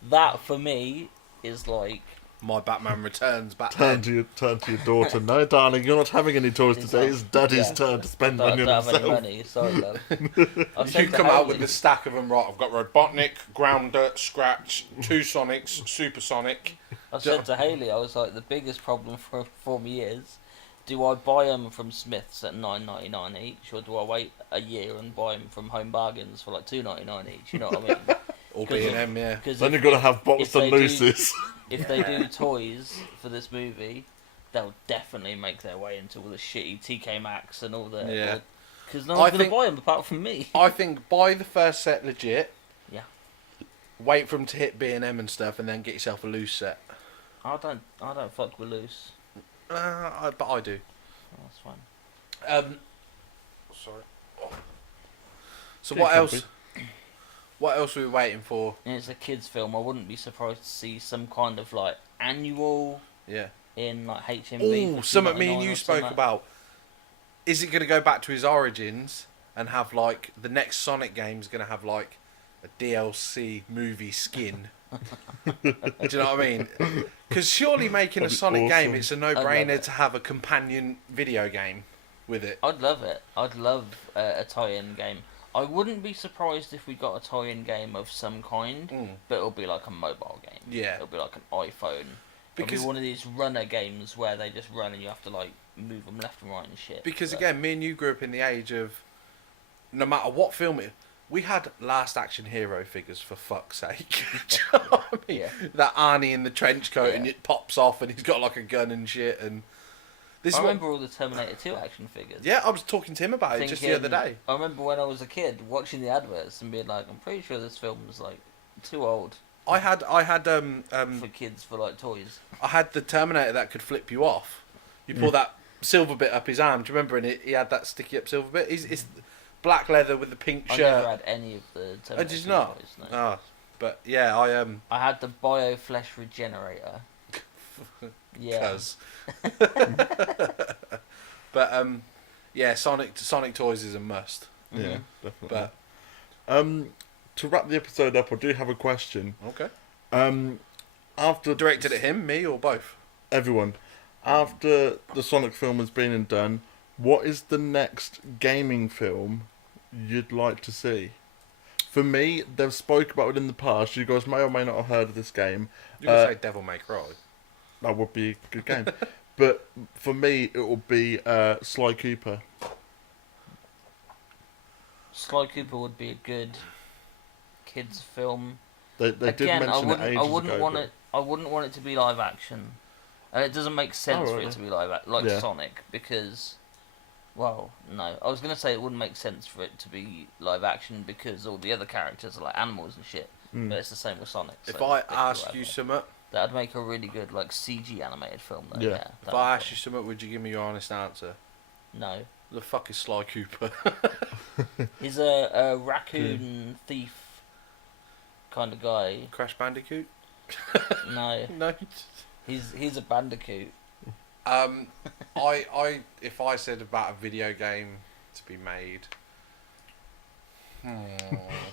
That, for me, is like... My Batman Returns Turn Batman. to your daughter. No, darling, you're not having any toys today. It's Daddy's Yeah. turn to spend I money don't on have any himself. money, sorry, love. I said You to come out Hayley- with the stack of them, right? I've got Robotnik, Grounder, Scratch, 2 Sonics, Super Sonic. I said to Hayley, I was like, the biggest problem for me is, do I buy them from Smiths at $9.99 each, or do I wait a year and buy them from Home Bargains for like $2.99 each? You know what I mean? Or 'Cause B&M, yeah. Because Then you've got to have if Boston they do- Lucy's. if they do toys for this movie, they'll definitely make their way into all the shitty TK Maxx and all the... Yeah. Because no I one's going think- to buy them apart from me. I think buy the first set legit. Yeah. Wait for them to hit B&M and stuff, and then get yourself a loose set. I don't fuck with loose. But I do. Oh, that's fine. Sorry. So Get what else? comfy. What else are we waiting for? And it's a kids' film. I wouldn't be surprised to see some kind of like annual Yeah. in like HMV. Oh, for something me and $2.99 you or spoke something. about. Is it going to go back to his origins and have like the next Sonic game is going to have like a DLC movie skin? Do you know what I mean? Because surely making a That'd be Sonic game, awesome. it's a love no-brainer it. to have a companion video game with it. I'd love it. I'd love a tie-in game. I wouldn't be surprised if we got a tie-in game of some kind, Mm. but it'll be like a mobile game. Yeah. It'll be like an iPhone. It'll Because- be one of these runner games where they just run and you have to like move them left and right and shit. Because But- again, me and you grew up in the age of no matter what film it. We had Last Action Hero figures for fuck's sake. Do you know what I mean? Yeah. That Arnie in the trench coat and Yeah. it pops off and he's got like a gun and shit. And this I is what, remember all the Terminator 2 action figures. yeah, I was talking to him about it just the other day. I remember when I was a kid watching the adverts and being like, I'm pretty sure this film is like too old. I had for kids for like toys. I had the Terminator that could flip you off. You pull that silver bit up his arm. Do you remember? And he had that sticky up silver bit. It's black leather with the pink I shirt. never had any of the Terminator Oh, did you not? toys, no. Oh, but yeah, I had the Bio Flesh Regenerator. Yeah. Cuz. But yeah, Sonic toys is a must. Yeah, Mhm. definitely. But To wrap the episode up, I do have a question. okay, After directed at him, me, or both? everyone, after the Sonic film has been and done, what is the next gaming film you'd like to see? For me, they've spoke about it in the past. You guys may or may not have heard of this game. You could say Devil May Cry. That would be a good game. But for me, it will be Sly Cooper. Sly Cooper would be a good kids film. They did Again, mention it ages I wouldn't ago. want but- it. I wouldn't want it to be live action, and it doesn't make sense Oh, for really? it to be like Yeah. Sonic, because, well, no, I was gonna say it wouldn't make sense for it to be live action because all the other characters are like animals and shit. Mm. But it's the same with Sonic. If so I they can do asked whatever. you something, That'd make a really good like CG animated film though. Yeah. Yeah. if I asked you something, would you give me your honest answer? No. The fuck is Sly Cooper? He's a raccoon thief kind of guy. Crash Bandicoot? No. No. He's a bandicoot. I if I said about a video game to be made,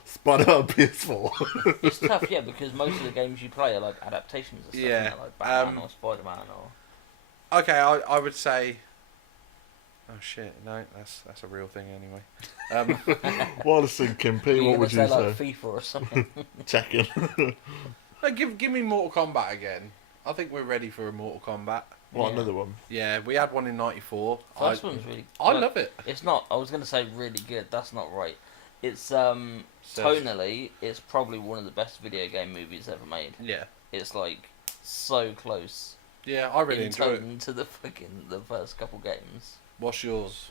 Spider-Man PS4. It's tough, yeah, because most of the games you play are like adaptations of stuff, Yeah, you know, like Batman or Spider-Man or... okay, I would say. Oh shit! No, that's a real thing anyway. What I was thinking, P, You're what gonna would say you say? like FIFA or something. Checking. No, give me Mortal Kombat again. I think we're ready for a Mortal Kombat. What, Yeah. another one? Yeah, we had one in '94. First one's really... I well, love it. It's not... I was going to say really good. That's not right. It's, So- tonally, it's probably one of the best video game movies ever made. Yeah, It's, like, so close yeah, I really in enjoy it. tone to the first couple games. What's yours?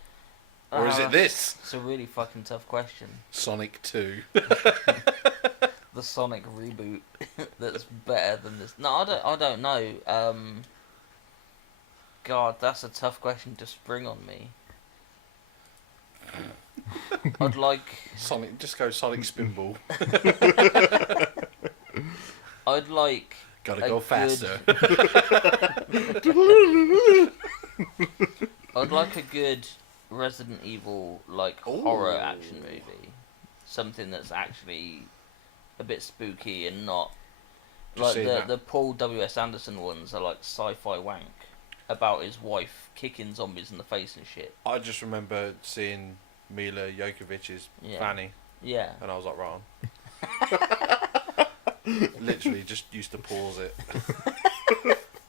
Or is Uh, it this? It's a really fucking tough question. Sonic 2. The Sonic reboot that's better than this. No, I don't know. God, that's a tough question to spring on me. I'd like Sonic, just go Sonic Spinball. I'd like Gotta A go good- faster. I'd like a good Resident Evil like horror Ooh. action movie. Something that's actually a bit spooky and not Just like seen that. the Paul W.S. Anderson ones are like sci-fi wank about his wife kicking zombies in the face and shit. I just remember seeing Mila Jokovich's Yeah. Fanny, Yeah. and I was like, wrong. Literally just used to pause it.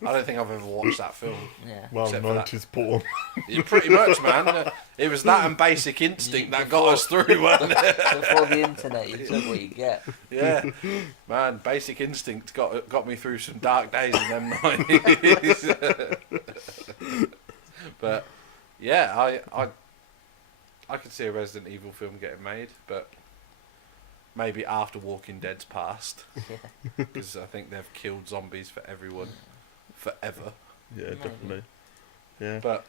I don't think I've ever watched that film. Yeah. Well, Except for that. 90s porn. Yeah, pretty much, man. It was that and Basic Instinct that got us through, wasn't it? Before the internet, you took what you get. Yeah, man. Basic Instinct got me through some dark days in them 90s. But yeah, I could see a Resident Evil film getting made, but maybe after Walking Dead's passed, Yeah. because I think they've killed zombies for everyone, forever. Yeah, Maybe. definitely. Yeah. But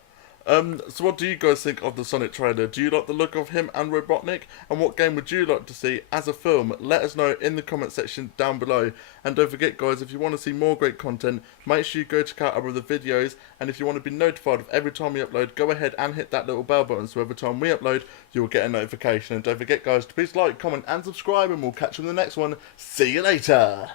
So what do you guys think of the Sonic trailer? Do you like the look of him and Robotnik? And what game would you like to see as a film? Let us know in the comment section down below. And don't forget, guys, if you want to see more great content, make sure you go check out our other videos. And if you want to be notified of every time we upload, go ahead and hit that little bell button so every time we upload, you will get a notification. And don't forget, guys, to please like, comment and subscribe, and we'll catch you in the next one. See you later!